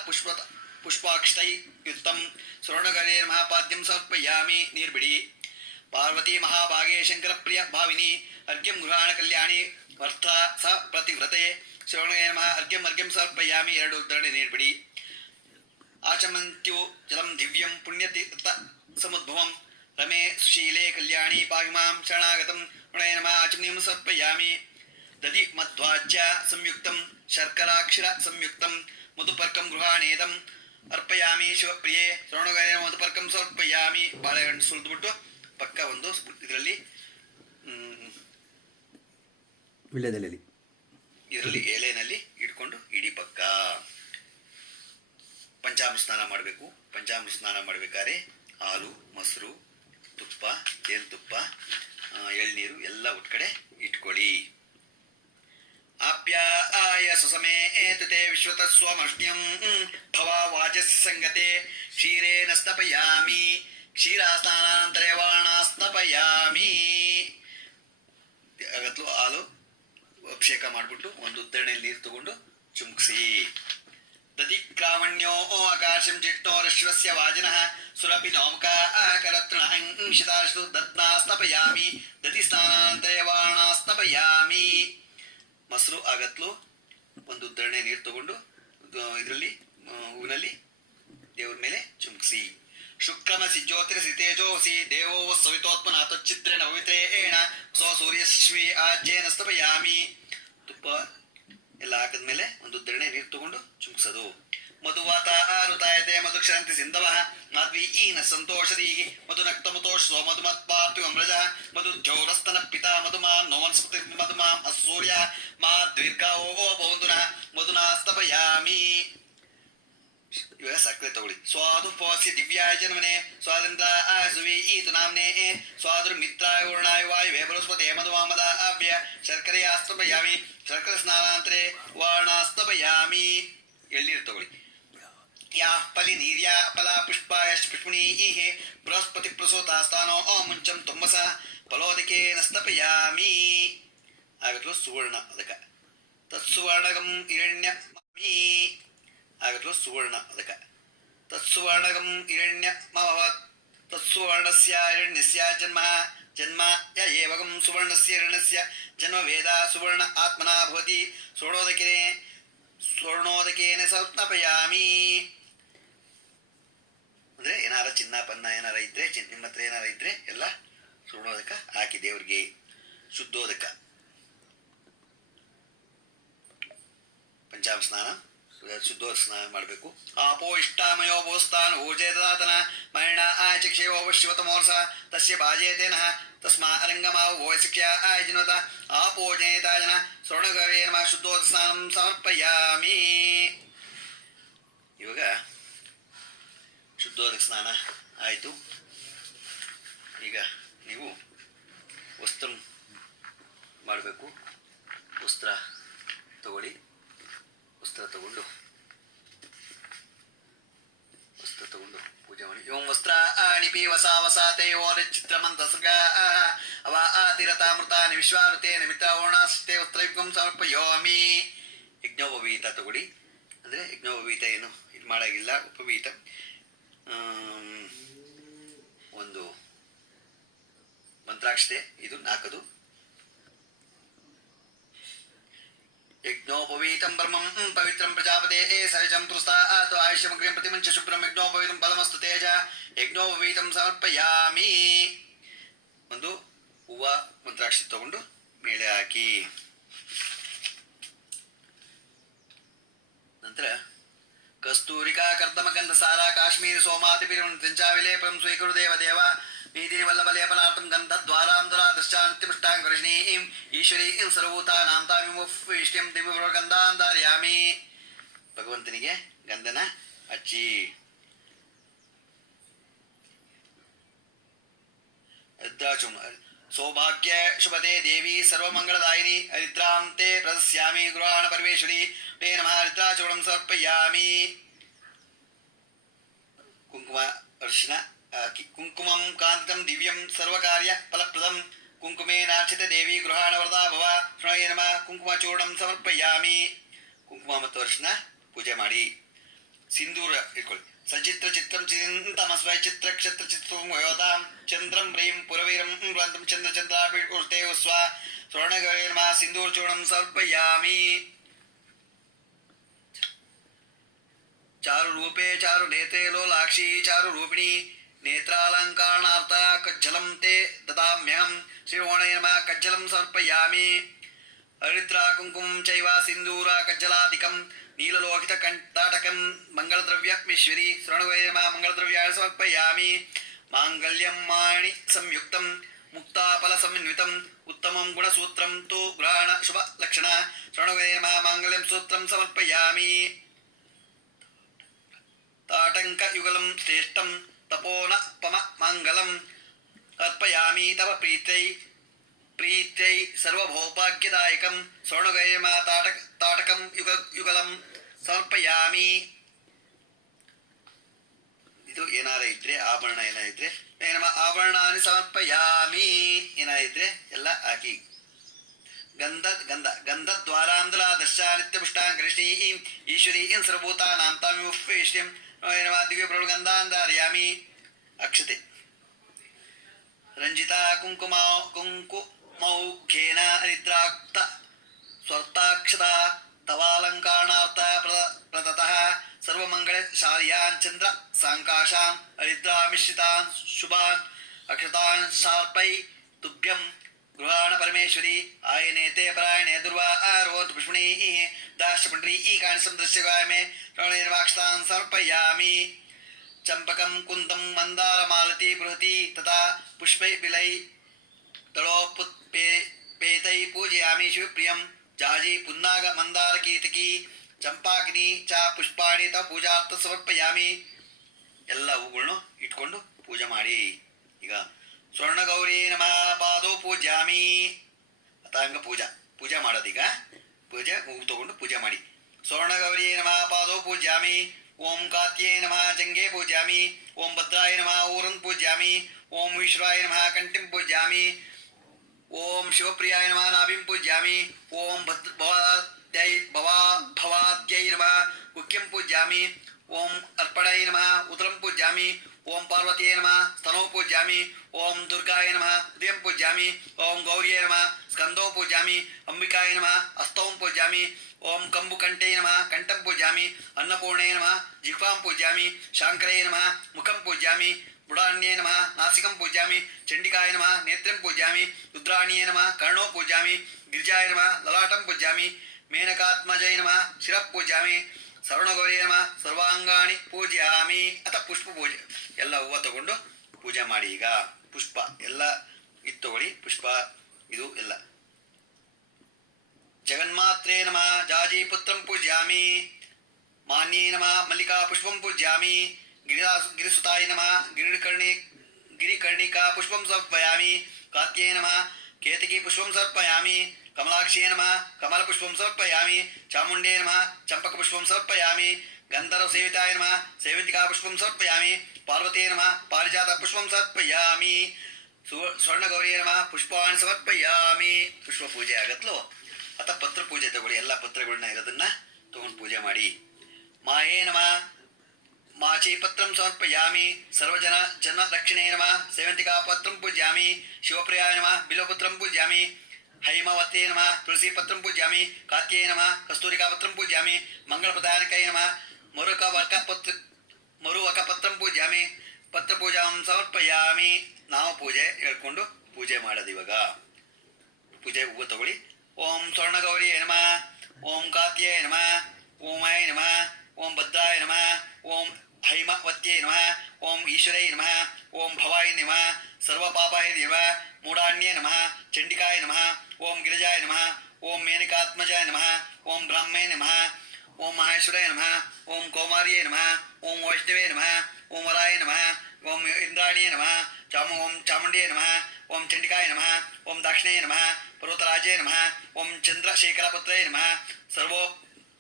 ಪುಷ್ಪಾಕ್ಷತೈ ಯುಕ್ತಂ ಸ್ವರ್ಣಗರೇ ಮಹಾಪಾದ್ಯಂ ಸಮರ್ಪಯಾಮಿ ನೀರ್ಬಿಡಿ. ಪಾರ್ವತಿ ಮಹಾಭಾಗೆ ಶಂಕರ ಪ್ರಿಯ ಭಾವಿನಿ ಅರ್ಘ್ಯಂ ಗೃಹಾಣ ಕಲ್ಯಾಣಿ ವರ್ಥ ಸ ಪ್ರತಿವ್ರತೆ ಶ್ರವಣಗರೇ ನಮಃ ಅರ್ಘ್ಯಂ ಸಮರ್ಪಯಾಮಿ. 2 ಉದ್ಧರಣೆ ನೀರ್ಬಿಡಿ. ಆಚಮಂತ್ಯೋ ಜಲಂ ದಿವ್ಯಂ ಪುಣ್ಯತೀರ್ಥ ಸಮುದ್ಭವಂ ರಮೇ ಸುಶೀಲೆ ಕಲ್ಯಾಣಿ ಪಾಹಿಮಾಂ ಶರಣಾಗತಂ ಋಣಯ ನಮಃ ಆಚಮನೀಯಂ ಸಮರ್ಪಯಾಮಿ. ದಧಿ ಮಧ್ವಾಜ್ಯ ಸಂಯುಕ್ತಂ ಶರ್ಕರಾಕ್ಷರ ಸಂಯುಕ್ತಂ ಮಧುಪರ್ಕಂ ಗೃಹಾಣೇದಂ ಅರ್ಪಯಾಮಿ ಶಿವಪ್ರಿಯೆ ಶ್ರವಣಗರೇ ಮಧುಪರ್ಕಂ ಸಮರ್ಪಯಾಮಿ. ಬಾಳೆಹಣ್ಣು ಸುಲಿದ್ಬಿಟ್ಟು ಪಕ್ಕ ಒಂದು ಇದರಲ್ಲಿ ಎಲೆನಲ್ಲಿ ಇಟ್ಕೊಂಡು ಇಡೀ ಪಕ್ಕ ಪಂಚಾಮೃತ ಸ್ನಾನ ಮಾಡಬೇಕು. ಪಂಚಾಮೃತ ಸ್ನಾನ ಮಾಡಬೇಕಾದ್ರೆ ಹಾಲು, ಮೊಸರು, ತುಪ್ಪ, ಜೇನುತುಪ್ಪ, ಎಳ್ನೀರು ಎಲ್ಲ ಒಟ್ಕಡೆ ಇಟ್ಕೊಳ್ಳಿ. ಆಪ್ಯಾಯ ಸುಸಮೇತತೆ ವಿಶ್ವತಸ್ವಮಷ್ಟ್ಯಂ ಭವ ವಾಚಸ್ ಸಂಗತೆ ಕ್ಷೀರೇಣ ಸ್ತಪಯಾಮಿ ಕ್ಷೀರಾಸ್ನಾನಾನಂತರೇ ವಾರಣಾಸ್ತಪಯಾಮಿ. ಅಗತ್ಲು ಹಾಲು ಅಭಿಷೇಕ ಮಾಡಿಬಿಟ್ಟು ಒಂದು ಉದ್ದರಣೆಯಲ್ಲಿ ನೀರು ತಗೊಂಡು ಚುಮ್ಕಿಸಿ. ದಧಿಕ್ರಾಮಣ್ಯೋ ಆಕಾಶಂ ಜಿಟ್ಟೋರಶ್ವಸ್ಯ ವಾಜಿನಃ ಸುರಭಿನೋಮಕ ಕರತೃಣಂಶಿತಾಶ್ರು ದತ್ನಾಸ್ತಪಯಾಮಿ ದಧಿ ಸ್ನಾನಾನಂತರೇ ವಾರಣಾಸ್ತಪಯಾಮಿ. ಮೊಸರು ಅಗತ್ಲು ಒಂದು ಉದ್ದರಣೆ ನೀರು ತಗೊಂಡು ಇದರಲ್ಲಿ ಹೂವಿನಲ್ಲಿ ದೇವ್ರ ಮೇಲೆ ಚುಮ್ಕಿಸಿ. ಶುಕ್ರಮಸಿ ಜ್ಯೋತಿರಸಿ ತೇಜೋಸಿ ದೇವೋ ಸವಿತೋತ್ಮನ ತಚ್ಚಿತ್ರೇಣ ಪವಿತ್ರೇಣ ಸೋ ಸೂರ್ಯಶ್ರೀ ಆಜ್ಯೇನ ಸ್ತಪಯಾಮಿ. ತುಪ್ಪ ಎಲ್ಲ ಹಾಕಿದ್ಮೇಲೆ ಒಂದು ಉದ್ದರಣೆ ನೀರು ತಗೊಂಡು ಚುಮ್ಕಿಸೋದು. ಮಧುವಾತ ಆರುತಾಯತೆ ಮಧುಕ್ಷರಂತಿ ಸಿಂಧವ ಮಾಧ್ವೀನ ಸಂತೋಷದೀ ಮಧುನಕ್ತಮುತೋಶ್ವ ಮಧುಮತ್ಪಾರ್ಥಿ ಅಮ್ರಜ ಮಧುಜೌರಸ್ತನ ಪಿತಾ ಮಧುಮಾನ್ ನೋನ್ಸ್ಪತಿ ಮಧುಮಾಂ ಅಸೂರ್ಯ ಮಾಧ್ವೀರ್ಗಾವೋ ಬಹುಂದುನ ಮಧುನಾಸ್ತಪಯಾಮಿ. ಇವಾಗ ಸಕ್ಕರೆ ತಗೊಳ್ಳಿ. ಸ್ವಾದು ಪೋಸಿ ದಿವ್ಯಾಯ ಜನ್ಮನೆ ಸ್ವಾದಂದ್ರ ಸುವಿ ಈತು ನಾಮ್ನೆ ಸ್ವಾದುರ್ ಮಿತ್ರಾಯ ವರ್ಣಾಯ ವಾಯುವೇ ಬೃಹಸ್ಪತಿ ಮಧುಮಾಮದ ಅವ್ಯ ಶರ್ಕರೆಯಾಸ್ತಪಯಾಮಿ ಶರ್ಕರ ಸ್ನಾನಾಂತರೇ ವಾರಣಾಸ್ತಪಯಾಮಿ. ಎಳ್ನೀರು ತಗೊಳ್ಳಿ. ಯಾ ಫಲಿ ನೀರ್ಯಾ ಫಲ ಪುಷ್ಪಾಯ ಪುಷ್ಪಣೀ ಬೃಹಸ್ಪತಿ ಪ್ರಸೂತಾಸ್ತಾನೋ ಮುಂಚಂ ತುಮ್ಮಸ ಫಲೋದಕೇನ ಸ್ತಪಯಾಮಿ. ಆಗತ್ಲು ಸುವರ್ಣ ಅದಕ್ಕ ತತ್ಸುವರ್ಣಗಂ ಹಿರಣ್ಯ ಮಮಿ ಆಗತ್ಲು ಸುವರ್ಣ ಅದಕ್ಕ ತತ್ಸುವರ್ಣಗಂ ಹಿರಣ್ಯ ಮಭವತ್ ತತ್ಸುವರ್ಣಸ್ಯ ಹಿರಣ್ಯಸ್ಯ ಜನ್ಮ ಜನ್ಮ ಯ ಏವಗಂ ಸುವರ್ಣಸ್ಯ ಹಿರಣ್ಯಸ್ಯ ಜನ್ಮ ವೇದ ಸುವರ್ಣ ಆತ್ಮನಾ ಭವತಿ ಸ್ವರ್ಣೋದಕೇನ ಸಮರ್ಪಯಾಮಿ. ಅಂದ್ರೆ ಏನಾರ ಚಿನ್ನ ಪನ್ನ ಏನಾರ ಇದ್ರೆ ನಿಮ್ಮ ಹತ್ರ ಏನಾರ ಇದ್ರೆ ಎಲ್ಲ ಸ್ವರ್ಣೋದಕ ಹಾಕಿ ದೇವ್ರಿಗೆ. ಶುದ್ಧೋದಕ ಪಂಚಾಮೃತ ಸ್ನಾನ ಶುದ್ಧೋದಕ ಸ್ನಾನ ಮಾಡಬೇಕು. ಆಪೋ ಇಷ್ಟಾಮಯೋ ಬೋಸ್ತಾನ್ ಊರ್ಜೇದಾತನ ಮರಣ ಆಚಕ್ಷೇವೋ ಶಿವತಮೋರ್ಸ ತಸ್ಯ ಭಾಜೇತೇನ ತಸ್ಮಾ ಅರಂಗಮಾವು ಭೋಯಸಿಕ್ಷ್ಯ ಆಯಜಿನೋತ ಆಪೋ ಜನೇತಾಜನ ಸ್ವರ್ಣಗವೇ ನಮಃ ಶುದ್ಧೋದಕ ಸ್ನಾನಂ ಸಮರ್ಪಯಾಮಿ. ಇವಾಗ ಶುದ್ಧೋದಕ ಸ್ನಾನ ಆಯಿತು. ಈಗ ನೀವು ವಸ್ತ್ರ ಮಾಡಬೇಕು. ವಸ್ತ್ರ ತಗೊಳ್ಳಿ. ವಸ್ತ್ರ ತಗೊಂಡು ಪೂಜೆ ಮಾಡಿ. ಓಂ ವಸ್ತ್ರಾಣಿ ವಸಾವಸಾತೆ ಓರಚಿತ್ರಮಂತಸೃಗ ಅವ ಆತಿರತಾಮೃತಾನಿ ವಿಶ್ವಾವೃತೇನ ಮಿತ್ರವರ್ಣಾಸ್ತೆ ವಸ್ತ್ರಯುಗಂ ಸಮರ್ಪಯೋಮಿ. ಯಜ್ಞೋಪವೀತ ತಗೊಳ್ಳಿ. ಅಂದರೆ ಯಜ್ಞೋಪವೀತ ಏನು ಇದು ಮಾಡಾಗಿಲ್ಲ. ಉಪವೀತ ಒಂದು ಮಂತ್ರಾಕ್ಷತೆ ಇದು 4. ಯಜ್ಞೋಪವೀತಂ ಬ್ರಹ್ಮಂ ಪವಿತ್ರಂ ಪ್ರಜಾಪತೆ ಸಹಜಂ ತುಸ್ತಾತ್ ಆಯುಷ್ಯಮಗ್ರಂ ಪ್ರತಿಮಂಚ ಶುಭ್ರಂ ಯಜ್ಞೋಪವೀತಂ ಬಲಮಸ್ತು ತೇಜ ಯಜ್ಞೋಪವೀತಂ ಸಮರ್ಪಯಾಮಿ. ಒಂದು ಹೂವ ಮಂತ್ರಾಕ್ಷತೆ ತಗೊಂಡು ಮೇಲೆ ಹಾಕಿ. ನಂತರ ಕಸ್ತೂರಿಕಾ ಕರ್ದಮ ಗಂಧ ಸಾರ ಕಾಶ್ಮೀರ ಸೋಮಾತಿ ಪಿಂಚಾವಿಲೇಪಂ ಸ್ವೀಕರು ದೇವ ದೇವ ನೀತಿನಿ ವಲ್ಲಭಲೇಪನಾರ್ಥಂ ಗಂಧದ್ವಾರಾಂಧರಾ ದೃಷ್ಟಾಂತ್ಯಪುಷ್ಟಾಂಗರ್ಷಣೀಂ ಈಶ್ವರೀಂ ಸರ್ವಭೂತಾನಾಂ ತಾಮಿಮುಫ್ಫಿಷ್ಟ್ಯಂ ದಿವ್ಯಗಂಧಾಂಧಾರ್ಯಾಮಿ. ಭಗವಂತನಿಗೆ ಗಂಧನ ಹಚ್ಚಿ. ಸೌಭಾಗ್ಯ ಶುಭದೇ ದೇವಿ ಸರ್ವಮಂಗಳದಾಯಿನಿ ಹರಿದ್ರಾಂ ತೇ ಪ್ರದಸ್ಯಾಮಿ ಗೃಹಾಣ ಪರಮೇಶ್ವರಿ ತೇ ನಮಃ ಹರಿದ್ರಾಚೂರ್ಣಂ ಸಮರ್ಪಯಾಮಿ. ಕುಂಕುಮ ಅರ್ಶಿನ ಕುಂಕುಮಂ ಕಾಂತಿತಂ ದಿವ್ಯಂ ಸರ್ವಕಾರ್ಯ ಫಲಪ್ರದಂ ಕುಂಕುಮೇನಾರ್ಚಿತ ದೇವಿ ಗೃಹಾಣ ವರದಾ ಭವ ಶೃಣಯ ನಮಃ ಕುಂಕುಮಚೂರ್ಣಂ ಸಮರ್ಪಯಾಮಿ. ಕುಂಕುಮ ಮತ್ತು ಅರಿಶಿನ ಪೂಜೆ ಮಾಡಿ. ಸಿಂಧೂರ ಇಟ್ಕೊಳ್ಳಿ. ಸಚಿತ್ರ ಚಿತ್ರಂ ಚಿಂತಮಸ್ವೈ ಚಿತ್ರ ಕ್ಷತ್ರ ಚಿತ್ರಂ ಯೋಧಾಂ ಚಂದ್ರಂ ಪ್ರೀಂ ಪುರವೀರಂ ವ್ರಂತಂ ಚಂದ್ರ ಚಂದ್ರಾಭಿರ್ತೆ ಉಸ್ವ ಸ್ವರ್ಣಗವೇ ನಮಃ ಸಿಂಧೂರ ಚೂರ್ಣಂ ಸಮರ್ಪಯಾಮಿ. ಚಾರು ರೂಪೇ ಚಾರು ನೇತ್ರೇ ಲೋಲಾಕ್ಷಿ ಚಾರು ರೂಪಿಣಿ ನೇತ್ರಾಲಂಕರಣಾರ್ಥ ಕಜ್ಜಲಂ ತೇ ದದಾಮ್ಯಹಂ ಶ್ರೀವೋಣೇ ನಮಃ ಕಜ್ಜಲಂ ಸಮರ್ಪಯಾಮಿ. ಹರಿದ್ರ ಕುಂಕುಮಂ ಚೈವ ಸಿಂಧೂರ ಕಜ್ಜಲಾದಿಕಂ ನೀಲಲೋಹಿತ ತಾಟಕಂ ಮಂಗಳದ್ರವ್ಯಮೀಶ್ವರಿ ಶರಣವೇ ನಮಃ ಮಂಗಳದ್ರವ್ಯಾಣಿ ಸಮರ್ಪಯಾಮಿ. ಮಾಂಗಲ್ಯಂ ಮಾಣಿ ಸಂಯುಕ್ತಂ ಮುಕ್ತಾಫಲ ಸಮನ್ವಿತಂ ಉತ್ತಮಂ ಗುಣಸೂತ್ರಂ ತು ಗ್ರಹಣ ಶುಭ ಲಕ್ಷಣ ಶರಣವೇ ನಮಃ ಮಾಂಗಲ್ಯಂ ಸೂತ್ರಂ ಸಮರ್ಪಯಾಮಿ. ತಾಟಂಕ ಯುಗಲಂ ಶ್ರೇಷ್ಠಂ ತಪೋನ ಪಮ ಮಂಗಲಂ ಅರ್ಪಯಾಮಿ ತವ ಪ್ರೀತ್ಯೈ ಸರ್ವಭೌಭಾಗ್ಯದಾಯಕಂ ಸ್ವರ್ಣಗೈಮ ತಾಟಕಂ ಯುಗಲಂ ಸಮರ್ಪಯಾಮಿ. ಇದು ಏನಾರ ಇದ್ರೆ ಆಭರಣ ಏನಾದ್ರೆ ನಮ್ಮ ಆಭರಣಾನಿ ಸಮರ್ಪಯಾಮಿ. ಏನಾದ್ರೆ ಎಲ್ಲ ಹಾಕಿ. ಗಂಧದ್ವಾರಾಂಧಲ ದರ್ಶ ನಿತ್ಯ ಪುಷ್ಟಾಂ ಕೃಷ್ಣೀ ಈಶ್ವರೀ ಸರ್ವಭೂತಾನಾಂ ತಾಮಿಷ್ಯಂ ದಿವ್ಯ ಪ್ರಭು ಗಂಧಾಂಧಾರಯಾಮಿ. ಅಕ್ಷತೆ ರಂಜಿತಾ ಕುಂಕುಮೌಖ್ಯೇನ ಹರಿದ್ರಾಕ್ತ ಸ್ವರ್ತಾಕ್ಷತ ತವಾಲಂಕರಣಾರ್ಥ ಪ್ರದತಃ ಸರ್ವಮಂಗಳಶಾಲಿಯಾನ್ ಚಂದ್ರ ಸಾಂಕಾಶಾನ್ ಹರಿದ್ರಾಮಿಶ್ರಿತಾನ್ ಶುಭಾನ್ ಅಕ್ಷತಾನ್ ಶಾರ್ಪೈ ತುಭ್ಯಂ ಗೃಹಾಣ ಪರಮೇಶ್ವರಿ ಆಯನೇತೆ ಪರಾಯಣೆ ದುರ್ವಾ ಆರೋತ್ ಪುಷ್ಪಣೀ ದಾಶ್ರಪುಂಡ್ರೀ ಕಾಣಿ ಸಂದೃಶ್ಯಗಾಮೆ ಶ್ರವಣೇರ್ವಾಕ್ಷತಾನ್ ಸಮರ್ಪಯಾಮಿ. ಚಂಪಕಂ ಕುಂದಂ ಮಂದಾರ ಮಾಲತಿ ಬೃಹತಿ ತಥಾ ಪುಷ್ಪೈ ಬಿಲೈ ತಳೋಪುತ್ಪೇತೈ ಪೂಜಯಾಮಿ ಶಿವಪ್ರಿಯಂ. ಜಾಜಿ ಪುನ್ನಾಗ ಮಂದಾರ ಕೀತಕಿ ಚಂಪಾಕಿನಿ ಚ ಪುಷ್ಪಾಣಿ ತ ಪೂಜಾರ್ಥ ಸಮರ್ಪಯಾಮಿ. ಎಲ್ಲ ಹೂಗಳನ್ನು ಇಟ್ಕೊಂಡು ಪೂಜೆ ಮಾಡಿ. ಈಗ ಸ್ವರ್ಣಗೌರಿ ನಮಃ ಪಾದೋ ಪೂಜ್ಯಾಮಿ. ಅತಾಂಗ ಪೂಜಾ ಮಾಡೋದೀಗ. ಪೂಜೆ ಹೂವು ತಗೊಂಡು ಪೂಜೆ ಮಾಡಿ. ಸ್ವರ್ಣಗೌರಿ ನಮಃ ಪಾದೋ ಪೂಜ್ಯಾಮಿ. ಓಂ ಕಾತ್ಯೇ ನಮಃ ಜಂಗೆ ಪೂಜ್ಯಾಮಿ. ಓಂ ಭದ್ರಾಯ ನಮಃ ಊರನ್ ಪೂಜ್ಯಾಮಿ. ಓಂ ವಿಶ್ವಾಯ ನಮಃ ಕಂಠಿಂ ಪೂಜ್ಯಾಮಿ. ಓಂ ಶಿವಪ್ರಿಯಾಯ ನಮಃ ನಾಭಿಂ ಪೂಜ್ಯಾಮಿ. ಓಂ ಭವಾದ್ಯೈ ನಮಃ ಕುಕ್ಯಂ ಪೂಜ್ಯಾಮಿ. ಓಂ ಅರ್ಪಣೈ ನಮಃ ಉದರಂ ಪೂಜ್ಯಾಮಿ. ಓಂ ಪಾರ್ವತೀಯ ನಮಃ ಸ್ತನೋ ಪೂಜ್ಯಾಮಿ. ಓಂ ದುರ್ಗಾಯ ನಮಃ ಹೃದಯಂ ಪೂಜ್ಯಾಮಿ. ಓಂ ಗೌರ್ಯೈ ನಮಃ ಸ್ಕಂದೋ ಪೂಜ್ಯಾಮಿ. ಅಂಬಿಕಾಯ ನಮಃ ಹಸ್ತೌಂ ಪೂಜ್ಯಾಮಿ. ಓಂ ಕಂಬುಕಂಠೈ ನಮಃ ಕಂಠಂ ಪೂಜ್ಯಾಮಿ. ಅನ್ನಪೂರ್ಣೇ ನಮಃ ಜಿಹ್ವಾಂ ಪೂಜ್ಯಾಮಿ. ಶಾಂಕರೈ ನಮಃ ಮುಖಂ ಪೂಜ್ಯಾಮಿ. ಬುಡಾನ್ಯೇ ನಮಃ ನಾಸಿಕಂ ಪೂಜ್ಯಾಮಿ. ಚಂಡಿಕಾಯ ನಮಃ ನೇತ್ರಂ ಪೂಜ್ಯಾಮಿ. ರುದ್ರಾಣಿಯೇ ನಮಃ ಕರ್ಣೋ ಪೂಜ್ಯಾಮಿ. ಗಿರಿಜಾಯ ನಮಃ ಲಲಾಟಂ ಪೂಜ್ಯಾಮಿ. ಮೇನಕಾತ್ಮಜೈ ನಮಃ ಶಿರಃ ಪೂಜ್ಯಾಮಿ. ಸವರ್ಣಗೌರಿ ನಮಃ ಸರ್ವಾಂಗಾಣಿ ಪೂಜ್ಯಾಮಿ. ಅಥ ಪುಷ್ಪ ಪೂಜೆ. ಎಲ್ಲ ಹೂವು ತಗೊಂಡು ಪೂಜೆ ಮಾಡಿ. ಈಗ ಪುಷ್ಪ ಎಲ್ಲ ಇದು ತಗೊಳ್ಳಿ. ಪುಷ್ಪ ಇದು ಎಲ್ಲ. ಜಗನ್ಮಾತ್ರೇ ನಮಃ ಜಾಜಿ ಪುತ್ರಂ ಪೂಜ್ಯಾಮಿ. ಮಾನ್ಯೇ ನಮಃ ಮಲ್ಲಿಕಾ ಪುಷ್ಪಂ ಪೂಜ್ಯಾಮಿ. ಗಿರಿಸುತಾಯ ನಮಃ ಗಿರಿಕರ್ಣಿಕಾ ಪುಷ್ಪಂ ಸಮರ್ಪಯಾಮಿ. ಕಾತ್ಯೇ ನಮಃ ಕೇತಕಿ ಪುಷ್ಪಂ ಸಮರ್ಪಯಾಮಿ. ಕಮಲಾಕ್ಷೇ ನಮಃ ಕಮಲ ಪುಷ್ಪಂ ಸಮರ್ಪಯಾಮಿ. ಚಾಮುಂಡೇ ನಮಃ ಚಂಪಕ ಪುಷ್ಪಂ ಸಮರ್ಪಯಾಮಿ. ಗಂಧರ್ವ ಸೇವಿತಾಯ ನಮಃ ಸೇವಿತಿಕಾ ಪುಷ್ಪಂ ಸಮರ್ಪಯಾಮಿ. ಪಾರ್ವತೇ ನಮಃ ಪಾರಿಜಾತ ಪುಷ್ಪಂ ಸಮರ್ಪಯಾಮಿ. ಸ್ವರ್ಣಗೌರಿಯೇ ನಮಃ ಪುಷ್ಪಾಣಿ ಸಮರ್ಪಯಾಮಿ. ಪುಷ್ಪ ಪೂಜೆ ಆಗತ್ಲೋ. ಅಥವಾ ಪತ್ರ ಪೂಜೆ ತಗೊಳ್ಳಿ. ಎಲ್ಲ ಪತ್ರಗಳನ್ನ ಇರೋದನ್ನ ತಗೊಂಡು ಪೂಜೆ ಮಾಡಿ. ಮಾಯೇ ನಮಃ ಮಾಚಿ ಪತ್ರಂ ಸಮರ್ಪಯಾಮಿ. ಸರ್ವಜನ ರಕ್ಷಣೆ ನಮಃ ಸೇವಂತಿಕಾ ಪತ್ರಂ ಪೂಜ್ಯಾಮಿ. ಶಿವಪ್ರಿಯಾಯ ನಮಃ ಬಿಲ್ವಪತ್ರಂ ಪೂಜ್ಯಾಮಿ. ಹೈಮವತ್ತೇ ನಮಃ ತುಳಸಿ ಪತ್ರಂ ಪೂಜ್ಯಾಮಿ. ಕಾತ್ಯೇ ನಮಃ ಕಸ್ತೂರಿಕಾ ಪತ್ರಂ ಪೂಜ್ಯಾಮಿ. ಮಂಗಳಪ್ರದಾಯಕೈ ನಮಃ ಮರುವಕ ಪತ್ರಂ ಪೂಜ್ಯಾಮಿ. ಪತ್ರ ಪೂಜಾಂ ಸಮರ್ಪಯಾಮಿ. ನಾವು ಪೂಜೆ ಹೇಳ್ಕೊಂಡು ಪೂಜೆ ಮಾಡೋದು. ಇವಾಗ ಪೂಜೆ ಹೂವು ತಗೊಳ್ಳಿ. ಓಂ ಸ್ವರ್ಣಗೌರಿ ನಮಃ. ಓಂ ಕಾತ್ಯೇ ನಮಃ. ಓಂ ಐ ನಮಃ. ಓಂ ಭದ್ರಾಯ ನಮಃ. ಓಂ ಹೈಮವತ್ಯೈ ನಮಃ. ಓಂ ಈಶ್ವರೈ ನಮಃ. ಓಂ ಭವಾಯ ನಮಃ. ಸರ್ವಪಾಪಾಯ ನಮಃ. ಮೂಢಾನ್ಯೇ ನಮಃ. ಚಂಡಿಕಾಯ ನಮಃ. ಓಂ ಗಿರಿಜಾಯ ನಮಃ. ಓಂ ಮೇನಕಾತ್ಮಜಾಯ ನಮಃ. ಓಂ ಬ್ರಾಹ್ಮೇ ನಮಃ. ಓಂ ಮಹೇಶ್ವರಾಯ ನಮಃ. ಓಂ ಕೌಮಾರ್ಯೇ ನಮಃ. ಓಂ ವೈಷ್ಣವೇ ನಮಃ. ಓಂ ವರಾಯ ನಮಃ. ಓಂ ಇಂದ್ರಾಣಿಯೇ ನಮಃ. ಓಂ ಚಾಮುಂಡಿಯೇ ನಮಃ. ಓಂ ಚಂಡಿಕಾಯ ನಮಃ. ಓಂ ದಾಕ್ಷಿಣಾಯ ನಮಃ. ಪರ್ವತರಾಜೇ ನಮಃ. ಓಂ ಚಂದ್ರಶೇಖರಪತ್ರೇ ನಮಃ.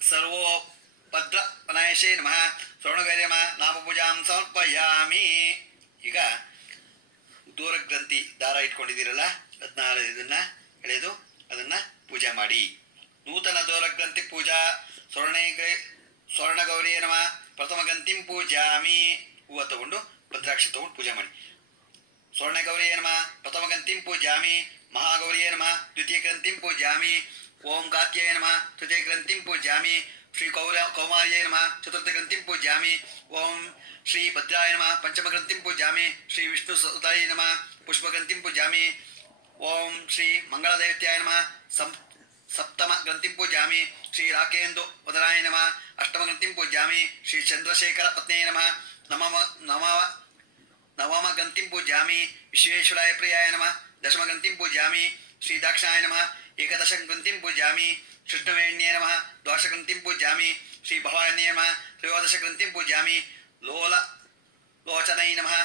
ಸರ್ವೋಪದ್ರ ವನಾಯಶೇ ನಮಃ. ಸ್ವರ್ಣಗೌರಿ ನಮಃ. ನಾಮಪೂಜಾಂ ಸಮರ್ಪಯಾಮಿ. ಈಗ ದೂರ ಗ್ರಂಥಿ ದಾರ ಇಟ್ಕೊಂಡಿದ್ದೀರಲ್ಲ 16 ಇದನ್ನ ಎಳೆದು ಅದನ್ನ ಪೂಜೆ ಮಾಡಿ. ನೂತನ ದೂರ ಗ್ರಂಥಿ ಪೂಜಾ ಸ್ವರ್ಣಗೌರಿಯೇ ನಮಃ ಪ್ರಥಮ ಗಂತಿಂ ಪೂಜಾಮಿ. ಹೂವು ತಗೊಂಡು ಭದ್ರಾಕ್ಷಿ ತಗೊಂಡು ಪೂಜೆ ಮಾಡಿ. ಸ್ವರ್ಣಗೌರಿಯೇ ನಮಃ ಪ್ರಥಮ ಗಂತಿಂ ಪೂಜಾಮಿ. ಮಹಾಗೌರಿಯೇ ನಮಃ ದ್ವಿತೀಯ ಗ್ರಂಥಿಂ ಪೂಜಾಮಿ. ಓಂ ಕಾತ್ಯಾಯ ನಮಃ ತೃತೀಯ ಗ್ರಂಥಿಂ ಪೂಜಾಮಿ. ಶ್ರೀ ಕೌಮಾರ್ಯೈ ನಮಃ ಚತುರ್ಥ ಗ್ರಂಥಿಂ ಪೂಜಾಮಿ. ಓಂ ಶ್ರೀ ಭದ್ರಾಯ ನಮಃ ಪಂಚಮ ಗ್ರಂಥಿಂ ಪೂಜಾಮಿ. ಶ್ರೀ ವಿಷ್ಣು ಸುತಾಯ ನಮಃ ಪುಷ್ಪ ಗ್ರಂಥಿಂ ಪೂಜಾಮಿ. ಓಂ ಶ್ರೀ ಮಂಗಳದೇವತ್ಯಾಯ ನಮಃ ಸಪ್ತಮ ಗ್ರಂಥಿಂ ಪೂಜಾಮಿ. ಶ್ರೀ ರಾಕೇಂದು ವದನಾಯ ನಮಃ ಅಷ್ಟಮ ಗ್ರಂಥಿಂ ಪೂಜಾಮಿ. ಶ್ರೀ ಚಂದ್ರಶೇಖರ ಪತ್ನಿಯೇ ನಮಃ ನವಮ ಗ್ರಂಥಿಂ ಪೂಜಾಮಿ. ವಿಶ್ವೇಶ್ವರಾಯ ಪ್ರಿಯಾಯ ನಮಃ ದಶಮ ಗ್ರಂಥಿಂ ಪೂಜಾಮಿ. ಶ್ರೀ ದಾಕ್ಷಾಯ ನಮಃ ಏಕದಶ ಗ್ರಂಥಿಂ ಪೂಜಾಮಿ. ಕೃಷ್ಣವೇಣ್ಯೇ ನಮಃ ದ್ವಾದಶ ಗ್ರಂಥಿಂ ಪೂಜಾಮಿ. ಶ್ರೀ ಭವಾನ್ಯೇ ನಮಃ ತ್ರಯೋದಶ ಗ್ರಂಥಿಂ ಪೂಜಾಮಿ. ಲೋಚನೈ ನಮಃ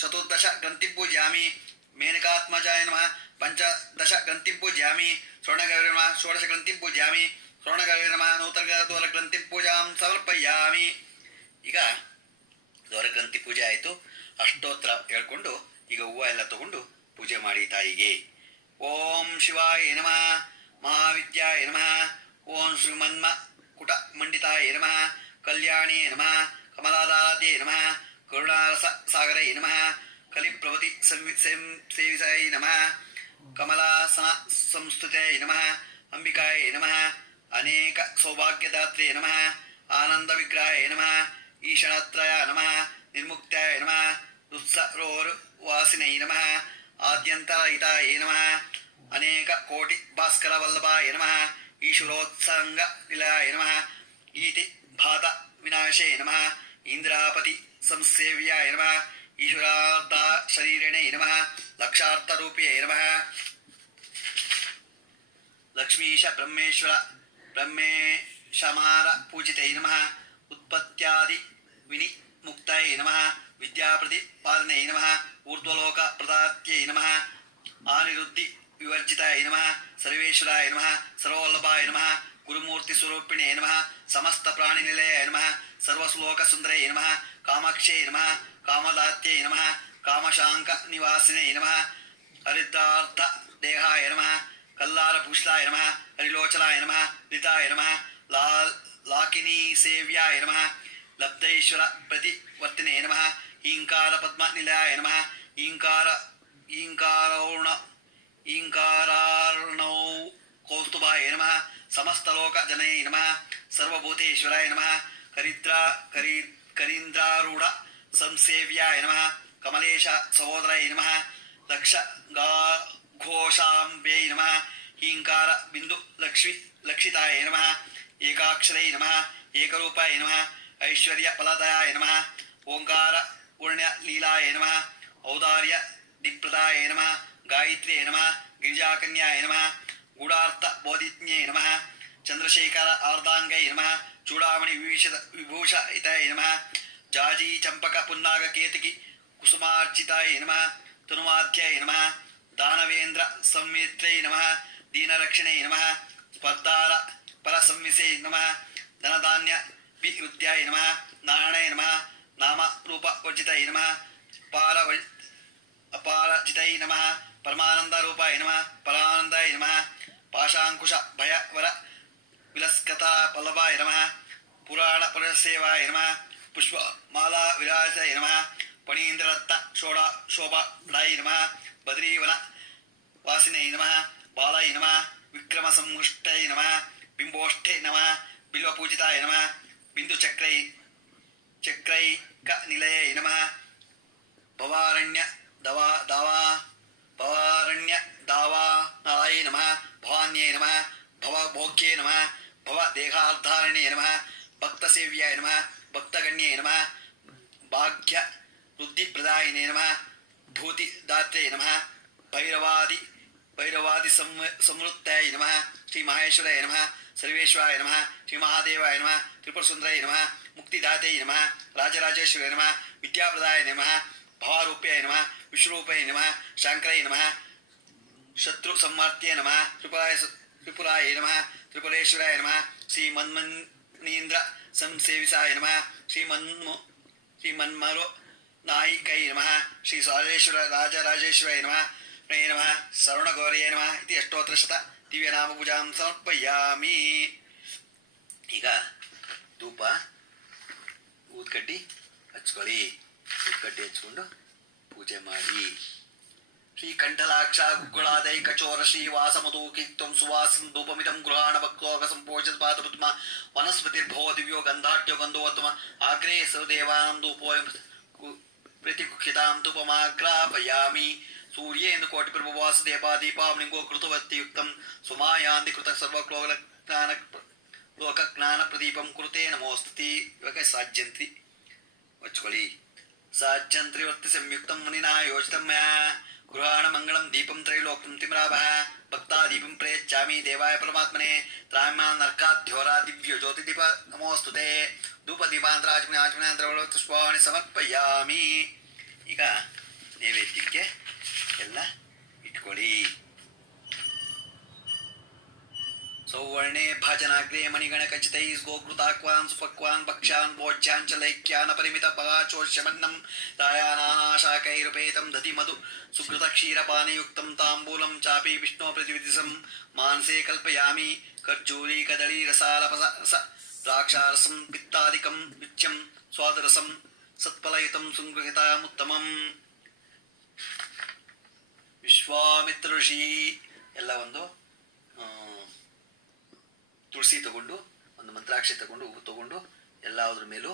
ಚತುರ್ದಶ ಗ್ರಂಥಿಂ ಪೂಜಾಮಿ. ಮೇನಕಾತ್ಮಜಾಯ ನಮಃ ಪಂಚದಶ ಗ್ರಂಥಿಂ ಪೂಜಾಮಿ. ಸ್ವರ್ಣಗೌರಿ ನಮಃ ಷೋಡಶ ಗ್ರಂಥಿಂ ಪೂಜಾಮಿ. ಸ್ವರ್ಣಗೌರಿ ನಮಃ ನೂತನ ಗ್ರಂಥಿಂ ಪೂಜಾಂ ಸಮರ್ಪಯಾಮಿ. ಈಗ ದ್ವಾರ ಗ್ರಂಥಿ ಪೂಜೆ ಆಯಿತು. ಅಷ್ಟೋತ್ತರ ಹೇಳ್ಕೊಂಡು ಈಗ ಹೂವು ಎಲ್ಲ ತಗೊಂಡು ಪೂಜೆ ಮಾಡಿ ತಾಯಿಗೆ. ಓಂ ಶಿವಾಯ ನಮಃ ಮಹಾವಿದ್ಯಾಯ ನಮಃ. ಓಂ ಶ್ರೀಮನ್ಮ ಕುಟ ಮಂಡಿತಾಯ ನಮಃ. ಕಲ್ಯಾಣೇ ನಮಃ ಕಮಲಾದಾದ್ಯೇ ನಮಃ. ಕರುಣಾರಸ ಸಾಗರೈ ನಮಃ. ಕಲಿಪ್ರಭತಿ ಸೇವಿಸಾಯ ನಮಃ. ಕಮಲಾಸನ ಸಂಸ್ತುತೈ ನಮಃ. ಅಂಬಿಕಾಯ ನಮಃ. ಅನೇಕ ಸೌಭಾಗ್ಯದಾತ್ರೇ ನಮಃ. ಆನಂದ ವಿಗ್ರಹಾಯ ನಮಃ. ಈಶಣತ್ರಯ ನಮಃ. ನಿರ್ಮುಕ್ತಾಯ ನಮಃ. ದುಸ್ಸರೋರ್ವಾಸಿನೈ ನಮಃ. ಆದ್ಯಂತರಹಿತಾಯ ನಮಃ. ಅನೇಕ ಕೋಟಿ ಭಾಸ್ಕರ ವಲ್ಲಭಾಯ ನಮಃ. ಈಶ್ವರೋತ್ಸಂಗ ನಿಲಯಾಯ ನಮಃ. ಈತಿ ಭಾತ ವಿನಾಶೇ ನಮಃ. ಇಂದ್ರಾಪತಿ ಸಂಸೇವ್ಯಾಯ ನಮಃ. ಈಶ್ವರಾರ್ಧ ಶರೀರಣೇ ನಮಃ. ಲಕ್ಷಾರ್ಥ ರೂಪಿಯೇ ನಮಃ. ಲಕ್ಷ್ಮೀಶ ಬ್ರಹ್ಮೇಶಮಾರ ಪೂಜಿತೈ ನಮಃ. ಉತ್ಪತ್ತ್ಯಾದಿ ವಿನಿಮುಕ್ತೈ ನಮಃ. ವಿದ್ಯಾಪ್ರತಿಪಾದನೈ ನಮಃ. ಊರ್ಧ್ವಲೋಕ ಪ್ರದಾತ್ಯೈ ನಮಃ. ಆನಿರುದ್ಧಿ ವಿವರ್ಜಿತಾಯ ನಮಃ. ಸರ್ವೇಶ್ವರಾಯ ನಮಃ. ಸರ್ವವಲ್ಲಭಾಯ ನಮಃ. ಗುರುಮೂರ್ತಿ ಸ್ವರೂಪಿಣೇ ನಮಃ. ಸಮಸ್ತ ಪ್ರಾಣಿ ನಿಲಯಾಯ ನಮಃ. ಸರ್ವಶ್ಲೋಕ ಸುಂದರೇ ನಮಃ. ಕಾಮಾಕ್ಷೇ ನಮಃ. ಕಾಮದಾತ್ಯೈ ನಮಃ. ಕಾಮಶಾಂಕ ನಿವಾಸಿನೇ ನಮಃ. ಹರಿದ್ರಾರ್ಥ ದೇಹಾಯ ನಮಃ. ಕಲ್ಲಾರಭೂಷಾಯ ನಮಃ. ಹರಿಲೋಚನಾಯ ನಮಃ. ಲಿತಾಯ ನಮಃ. ಲಾಕಿನೀ ಸೇವ್ಯಾಯ ನಮಃ. ಲಬ್ಧೈಶ್ವರ ಪ್ರತಿವರ್ತಿನೇ ನಮಃ. ಈಂಕಾರ ಪದ್ಮ ನಿಲಯಾಯ ನಮಃ. ಈಂಕಾರಾರ್ಣೌ ಕೌಸ್ತುಭಾಯ ನಮಃ. ಸಮಸ್ತಲೋಕ ಜನೈ ನಮಃ. ಸರ್ವಭೂತೇಶ್ವರಾಯ ನಮಃ. ಕರೀಂದ್ರಾರೂಢ ಸಂಸೇವ್ಯಾಯ ನಮಃ. ಕಮಲೇಶ ಸಹೋದರಾಯ ನಮಃ. ಲಕ್ಷ ಘೋಷಾಂಬ್ಯೈ ನಮಃ. ಹೀಂಕಾರ ಬಿಂದು ಲಕ್ಷಿತಾಯ ನಮಃ. ಏಕಾಕ್ಷರೈ ನಮಃ. ಏಕರೂಪಾಯ ನಮಃ. ಐಶ್ವರ್ಯ ಫಲದಾಯ ನಮಃ. ಓಂಕಾರ ಪೂರ್ಣ್ಯ ಲೀಲಾಯ ನಮಃ. ಔದಾರ್ಯ ದಿಕ್ಪ್ರದಾಯ ನಮಃ. ಗಾಯತ್ರ್ಯೇ ನಮಃ. ಗಿರಿಜಾಕನ್ಯಾಯ ನಮಃ. ಗೂಢಾರ್ಥ ಬೋಧಿಜ್ಞೇ ನಮಃ. ಚಂದ್ರಶೇಖರ ಆರ್ಧಾಂಗೈ ನಮಃ. ಚೂಡಾಮಣಿ ವಿಭೂಷಿತಾಯ ನಮಃ. ಜಾಜಿ ಚಂಪಕ ಪುನ್ನಾಗ ಕೇತಕಿ ಕುಸುಮಾರ್ಚಿತಾಯ ನಮಃ. ತನುವಾಧ್ಯಾಯ ನಮಃ. ದಾನವೇಂದ್ರ ಸಂಮಿತ್ರೈ ನಮಃ. ದೀನರಕ್ಷಣೈ ನಮಃ. ಸ್ಪರ್ಧಾರ ಪರ ಸಂವಿಸೈ ನಮಃ. ಧನಧಾನ್ಯ ವಿವೃದ್ಧಾಯ ನಮಃ. ನಾರಾಯಣಾಯ ನಮಃ. ನಾಮ ರೂಪ ವರ್ಜಿತಾಯ ನಮಃ. ಅಪಾರಜಿತೈ ನಮಃ. ಪರಮಾನಂದ ರೂಪಾಯ ನಮಃ. ಪರಾನಂದಾಯ ನಮಃ. ಪಾಶಾಂಕುಶ ಭಯ ವರ ವಿಲಸ್ಕತ ಪಲ್ಲಭಾಯ ನಮಃ. ಪುರಾಣ ಪುರಸೇವಾಯ ನಮಃ. ಪುಷ್ಪ ಮಾಲಾ ವಿರಾಜಾಯ ನಮಃ. ಪಣೀಂದ್ರರತ್ನ ಶೋಭಾಯ ನಮಃ. ಬದ್ರೀವನ ವಾಸಿನೈ ನಮಃ. ಬಾಲಾಯ ನಮಃ. ವಿಕ್ರಮ ಸಂಹೃಷ್ಟೈ ನಮಃ. ಬಿಂಬೋಷ್ಠೆ ನಮಃ. ಬಿಲ್ವಪೂಜಿತಾಯ ನಮಃ. ಬಿಂದು ಚಕ್ರೈಕ ನಿಲಯೈ ನಮಃ. ಭವಾರಣ್ಯ ದಾವಾನಲಾಯ ನಮಃ. ಭವಾನ್ಯೈ ನಮಃ. ಭವಭೋಗ್ಯೇ ನಮಃ. ಭವ ದೇಹಾಧಾರಣೇ ನಮಃ. ಭಕ್ತಸೇವ್ಯಾಯ ನಮಃ. ಭಕ್ತಗಣ್ಯೇ ನಮಃ. ಭಾಗ್ಯ ವೃದ್ಧಿಪ್ರದಾಯಿನೇ ನಮಃ. ಭೂತಿದಾತ್ರೇ ನಮಃ. ಭೈರವಾದಿ ಸಂವೃತ್ತಾಯ ನಮಃ. ಶ್ರೀ ಮಹೇಶ್ವರಾಯ ನಮಃ. ಸರ್ವೇಶ್ವರಾಯ ನಮಃ. ಶ್ರೀ ಮಹಾದೇವಾಯ ನಮಃ. ತ್ರಿಪುರಸುಂದರಾಯ ನಮಃ. ಮುಕ್ತಿದಾತೈ ನಮಃ. ರಾಜರಾಜೇಶ್ವರಾಯ ನಮಃ. ವಿದ್ಯಾಪ್ರದಾಯ ನಮಃ. ಭವಾರೂಪ್ಯಾಯ ನಮಃ. ವಿಶ್ವರೂಪಾಯ ನಮಃ. ಶಾಂಕರಾಯ ನಮಃ. ಶತ್ರು ಸಂವರ್ತ್ಯೈ ನಮಃ. ತ್ರಿಪುರಾಯ ನಮಃ. ತ್ರಿಪುರೇಶ್ವರಾಯ ನಮಃ. ಶ್ರೀ ಮನ್ಮನೀಂದ್ರ ಸಂಸೇವಿಸಾಯ ನಮಃ. ಶ್ರೀ ಮನ್ಮರು ನಾಯಿಕೈ ನಮಃ. ಶ್ರೀ ಸಾರೇಶ್ವರ ರಾಜರಾಜೇಶ್ವರಾಯ ನಮಃ. ನಮಃ. ಸರ್ವಣಗೌರಿಯೇ ನಮಃ. ಇತಿ ಅಷ್ಟೋತ್ತರ ಶತ ದಿವ್ಯನಾಮ ಪೂಜಾಂ ಸಮರ್ಪಯಾಮಿ. ಈಗ ಧೂಪ ಊದ್ಕಡ್ಡಿ ಹಚ್ಕೊಳ್ಳಿ. ಊದ್ಕಡ್ಡಿ ಹಚ್ಕೊಂಡು ಪೂಜೆ ಮಾಡಿ. ಶ್ರೀ ಕಂಠಲಾಕ್ಷ ಗುಗ್ಗುಳಾದೈಕ ಚೋರ ಶ್ರೀವಾಸಮಧೂಕಿತ್ವಂ ಸುವಾಸಂ ಧೂಪಮಿದಂ ಗೃಹಾಣ ಭಕ್ತೋಗ ಸಂಪೋಷದ ಪಾದಪದ್ಮ ವನಸ್ಪತಿರ್ಭೋ ದಿವ್ಯೋ ಗಂಧಾಢ್ಯೋ ಗಂಧೋತ್ತಮ ಆಗ್ರೇ ಸರ್ವದೇವಾನಾಂ ಧೂಪೋಯಂ ಪ್ರತಿಕುಕ್ಷಿತಾಂ ಧೂಪಮಾಗ್ರಾಪಯಾಮಿ. ಸೂರ್ಯೇಂದು ಕೋಟಿ ಪ್ರಭುವಾಸ ದೇಪಾದೀಪಾವಲಿಂಗೋ ಕೃತವತ್ತಿಯುಕ್ತಂ ಸುಮಾಯಾಂದಿ ಕೃತ ಲೋಕಜ್ಞಾನ ಪ್ರದೀಪಂ ಕೃತೆ ನಮೋಸ್ತುತಿ. ಇವಾಗ ಸಾಜ್ಯಂತ್ರಿ ಹಚ್ಕೊಳ್ಳಿ. ಸಾಜ್ಯಂತ್ರಿ ವರ್ತಿ ಸಂಯುಕ್ತಂ ಮುನಿನಾ ಯೋಜಿತಂ ಮಯಾ ಗೃಹಾಣ ಮಂಗಳಂ ದೀಪಂ ತ್ರೈಲೋಕ್ಯಂ ತಿಮ್ರಾಭಃ ಭಕ್ತಾದೀಪಂ ಪ್ರಯಚ್ಚಾಮಿ ದೇವಾಯ ಪರಮಾತ್ಮನೆ ತ್ರಾಮ್ಯಾನ್ ನರ್ಕಾಧ್ಯೋರಾ ದಿವ್ಯ ಜ್ಯೋತಿ ದೀಪ ನಮೋಸ್ತುತೆ. ಧೂಪ ದೀಪಾಂತರಾಜಮನಿ ಆಚಮನಾಂತರ ಪುಷ್ಪಾಣಿ ಸಮರ್ಪಯಾಮಿ. ಈಗ ನೈವೇದ್ಯಕ್ಕೆ ಎಲ್ಲ ಇಟ್ಕೊಳ್ಳಿ. ಸೌವರ್ಣೆ ಭಜನಾಗ್ರೇ ಮಣಿಗಣಕಚಿತೈ ಗೋಕೃತಾಕ್ವಾನ್ ಸುಪಕ್ವಾನ್ ಭಕ್ಷ್ಯಾನ್ ಭೋಜ್ಯಾಂಚಲೈಕ್ಯಾನ ಪರಿಮಿತ ಪಗಾಚೋಷ್ಯಮನ್ನಂ ದಾಯಾನಾನಾಶಾಕೈರುಪೇತಂ ದಧಿ ಮಧು ಸುಕೃತ ಕ್ಷೀರಪಾನಯುಕ್ತಂ ತಾಂಬೂಲಂ ಚಾಪಿ ವಿಷ್ಣು ಪ್ರತಿವಿಧಿಸಂ ಮಾನಸೇ ಕಲ್ಪಯಾಮಿ. ಖರ್ಜೂರಿ ಕದಳಿ ರಸಾಲಪಸ ದ್ರಾಕ್ಷಾರಸಂ ಪಿತ್ತಾದಿಕಂ ಯುಚ್ಯಂ ಸ್ವಾದರಸಂ ಸತ್ಫಲಯುತಂ ಸುಗೃಹಿತಾಮುತ್ತಮಂ. ವಿಶ್ವಾಮಿತ್ರ ಋಷಿ ಎಲ್ಲ ಒಂದು ತುಳಸಿ ತಗೊಂಡು ಒಂದು ಮಂತ್ರಾಕ್ಷಿ ತಗೊಂಡು ಉಪ್ಪು ತಗೊಂಡು ಎಲ್ಲದ್ರ ಮೇಲೂ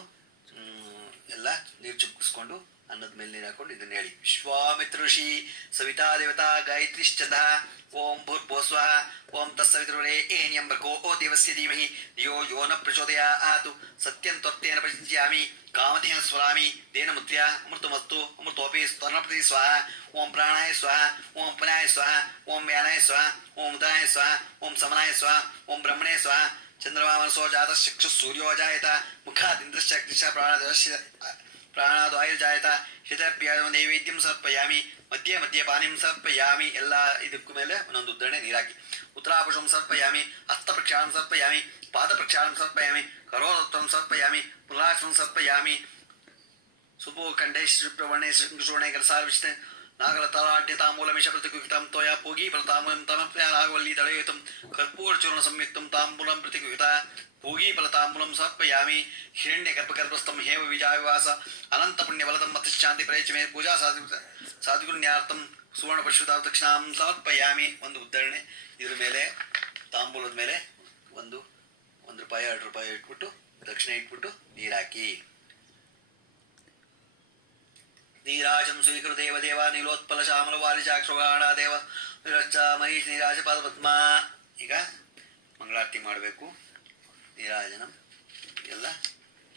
ಎಲ್ಲ ನೀರು ಚುಕ್ಕಿಸ್ಕೊಂಡು ಅನ್ನದ ಮೇಲೆ ನೀರು ಹಾಕೊಂಡು ಇದನ್ನ ಹೇಳಿ. ವಿಶ್ವಾಮಿತ್ರ ಋಷಿ ಸವಿತಾ ದೇವತಾ ಗಾಯತ್ರಿಶ್ಚದ ಓಂ ಭೂರ್ಭುವಸ್ವಃ ಓಂ ತತ್ಸವಿತೃವರೇ ಏನಿಯಂ ಭರ್ಗೋ ಓ ದೇವಸ್ಯ ಧೀಮಹಿ ಧಿಯೋ ಯೋ ನ ಪ್ರಚೋದಯಾತ್ ಸತ್ಯಂ ತ್ವತ್ತೇನ ಪ್ರಚಿಂತ್ಯಾಮಿ ಕಾಮಧೇನ ಸ್ವರಾಮಿ ತೇನ ಮುದ್ರ್ಯಾ ಅಮೃತಮಸ್ತು ಅಮೃತೋಪಿ ಸ್ತರ್ಣಪತಿ ಸ್ವಹ. ಓಂ ಪ್ರಾಣಾಯ ಸ್ವಹ ಓಂ ಪುನಾಯ ಸ್ವಹ ಓಂ ವ್ಯಾನಾಯ ಸ್ವಹ ಓಂ ಉದನಾಯ ಸ್ವಹ ಓಂ ಸಮನಾಯ ಸ್ವಹ ಓಂ ಬ್ರಹ್ಮಣೇ ಸ್ವಹ. ಚಂದ್ರಮಾ ಮನಸೋ ಜಾತ ಚಕ್ಷು ಸೂರ್ಯೋ ಜಾಯತ ಮುಖಾದಿಂದ್ರಶ್ಚ ಅಗ್ನಿಶ್ಚ ಪ್ರಾಣಾದು ಆಯುರ್ಜಾಯತ ಶಿತಭ್ಯ ನೈವೇದ್ಯಂ ಸಮರ್ಪಯಾಮಿ. ಮಧ್ಯೆ ಮಧ್ಯೆ ಪಾನಿಂ ಸಮರ್ಪಯಾಮಿ. ಎಲ್ಲ ಇದಕ್ಕೂ ಮೇಲೆ ಒಂದೊಂದು ಉದ್ದರಣೆ ನೀರಾಕಿ. ಉತ್ತರಾಪುಷಂ ಸಮರ್ಪಯಾಮಿ. ಹಸ್ತ ಪ್ರಕ್ಷಾಳಂ ಸಮರ್ಪಯಾಮಿ. ಪಾದ ಪ್ರಕ್ಷಾಳಂ ಸಮರ್ಪಯಾಮಿ. ಕರೋದತ್ತಂ ಸಮರ್ಪಯಾಮಿ. ಪುನರಾಕ್ಷಂ ಸಮರ್ಪಯಾಮಿ. ಸುಭೋ ಕಂಠೇ ಶ್ರೀಪ್ರವಣೆ ಶ್ರೀಕೃಷ್ಣೇ ಕರಸಾರವಿಷ್ಣೆ ನಾಗಲತಾಢ್ಯತಾಮೂಲಮಿಷ ಪ್ರತಿಕುಹಿತಂ ತ್ವಯಾ ಪೂಗಿ ಫಲತಾಮೂಲಂ ತಮಪ್ಯ ನಾಗವಲ್ಲಿ ದಳಯುತಂ ಕರ್ಪೂರಚೂರ್ಣ ಸಂಯುಕ್ತಂ ತಾಂಬೂಲಂ ಪ್ರತಿಕುಹಿತ ಭೂಗಿ ಫಲತಾಂಬೂಲಂ ಸಮರ್ಪಯಾಮಿ. ಹಿರಣ್ಯಗರ್ಭಗರ್ಭಸ್ಥಂ ಹೇಮ ವಿಜಾವಿವಾಸ ಅನಂತ ಪುಣ್ಯಫಲದಂ ಮತಿಶ್ಚಾಂತಿ ಪ್ರಯಚ್ಮೆ ಪೂಜಾ ಸಾಧುಗುಣ್ಯಾರ್ಥಂ ಸುವರ್ಣ ಪಶುತಾ ದಕ್ಷಿಣಾಂ ಸಮರ್ಪಯಾಮಿ. ಒಂದು ಉದ್ಧರಣೆ. ಇದ್ರ ಮೇಲೆ ತಾಂಬೂಲದ ಮೇಲೆ ಒಂದು ₹1 ₹2 ಇಟ್ಬಿಟ್ಟು ದಕ್ಷಿಣೆ ಇಟ್ಬಿಟ್ಟು ನೀರಾಕಿ. ನೀರಾಜಂ ಸ್ವೀಕೃತ ದೇವ ದೇವ ನೀಲೋತ್ಪಲ ಶ್ಯಾಮಲ ವಾರಿಜಾಕ್ಷಗಾಣ ದೇವ ನಿರಚ್ಚ ಮರೀಶ್ ನೀರಾಜ ಪಾದ ಪದ್ಮ. ಈಗ ಮಂಗಳಾರತಿ ಮಾಡಬೇಕು. ನೀರಾಜನಂ ಎಲ್ಲ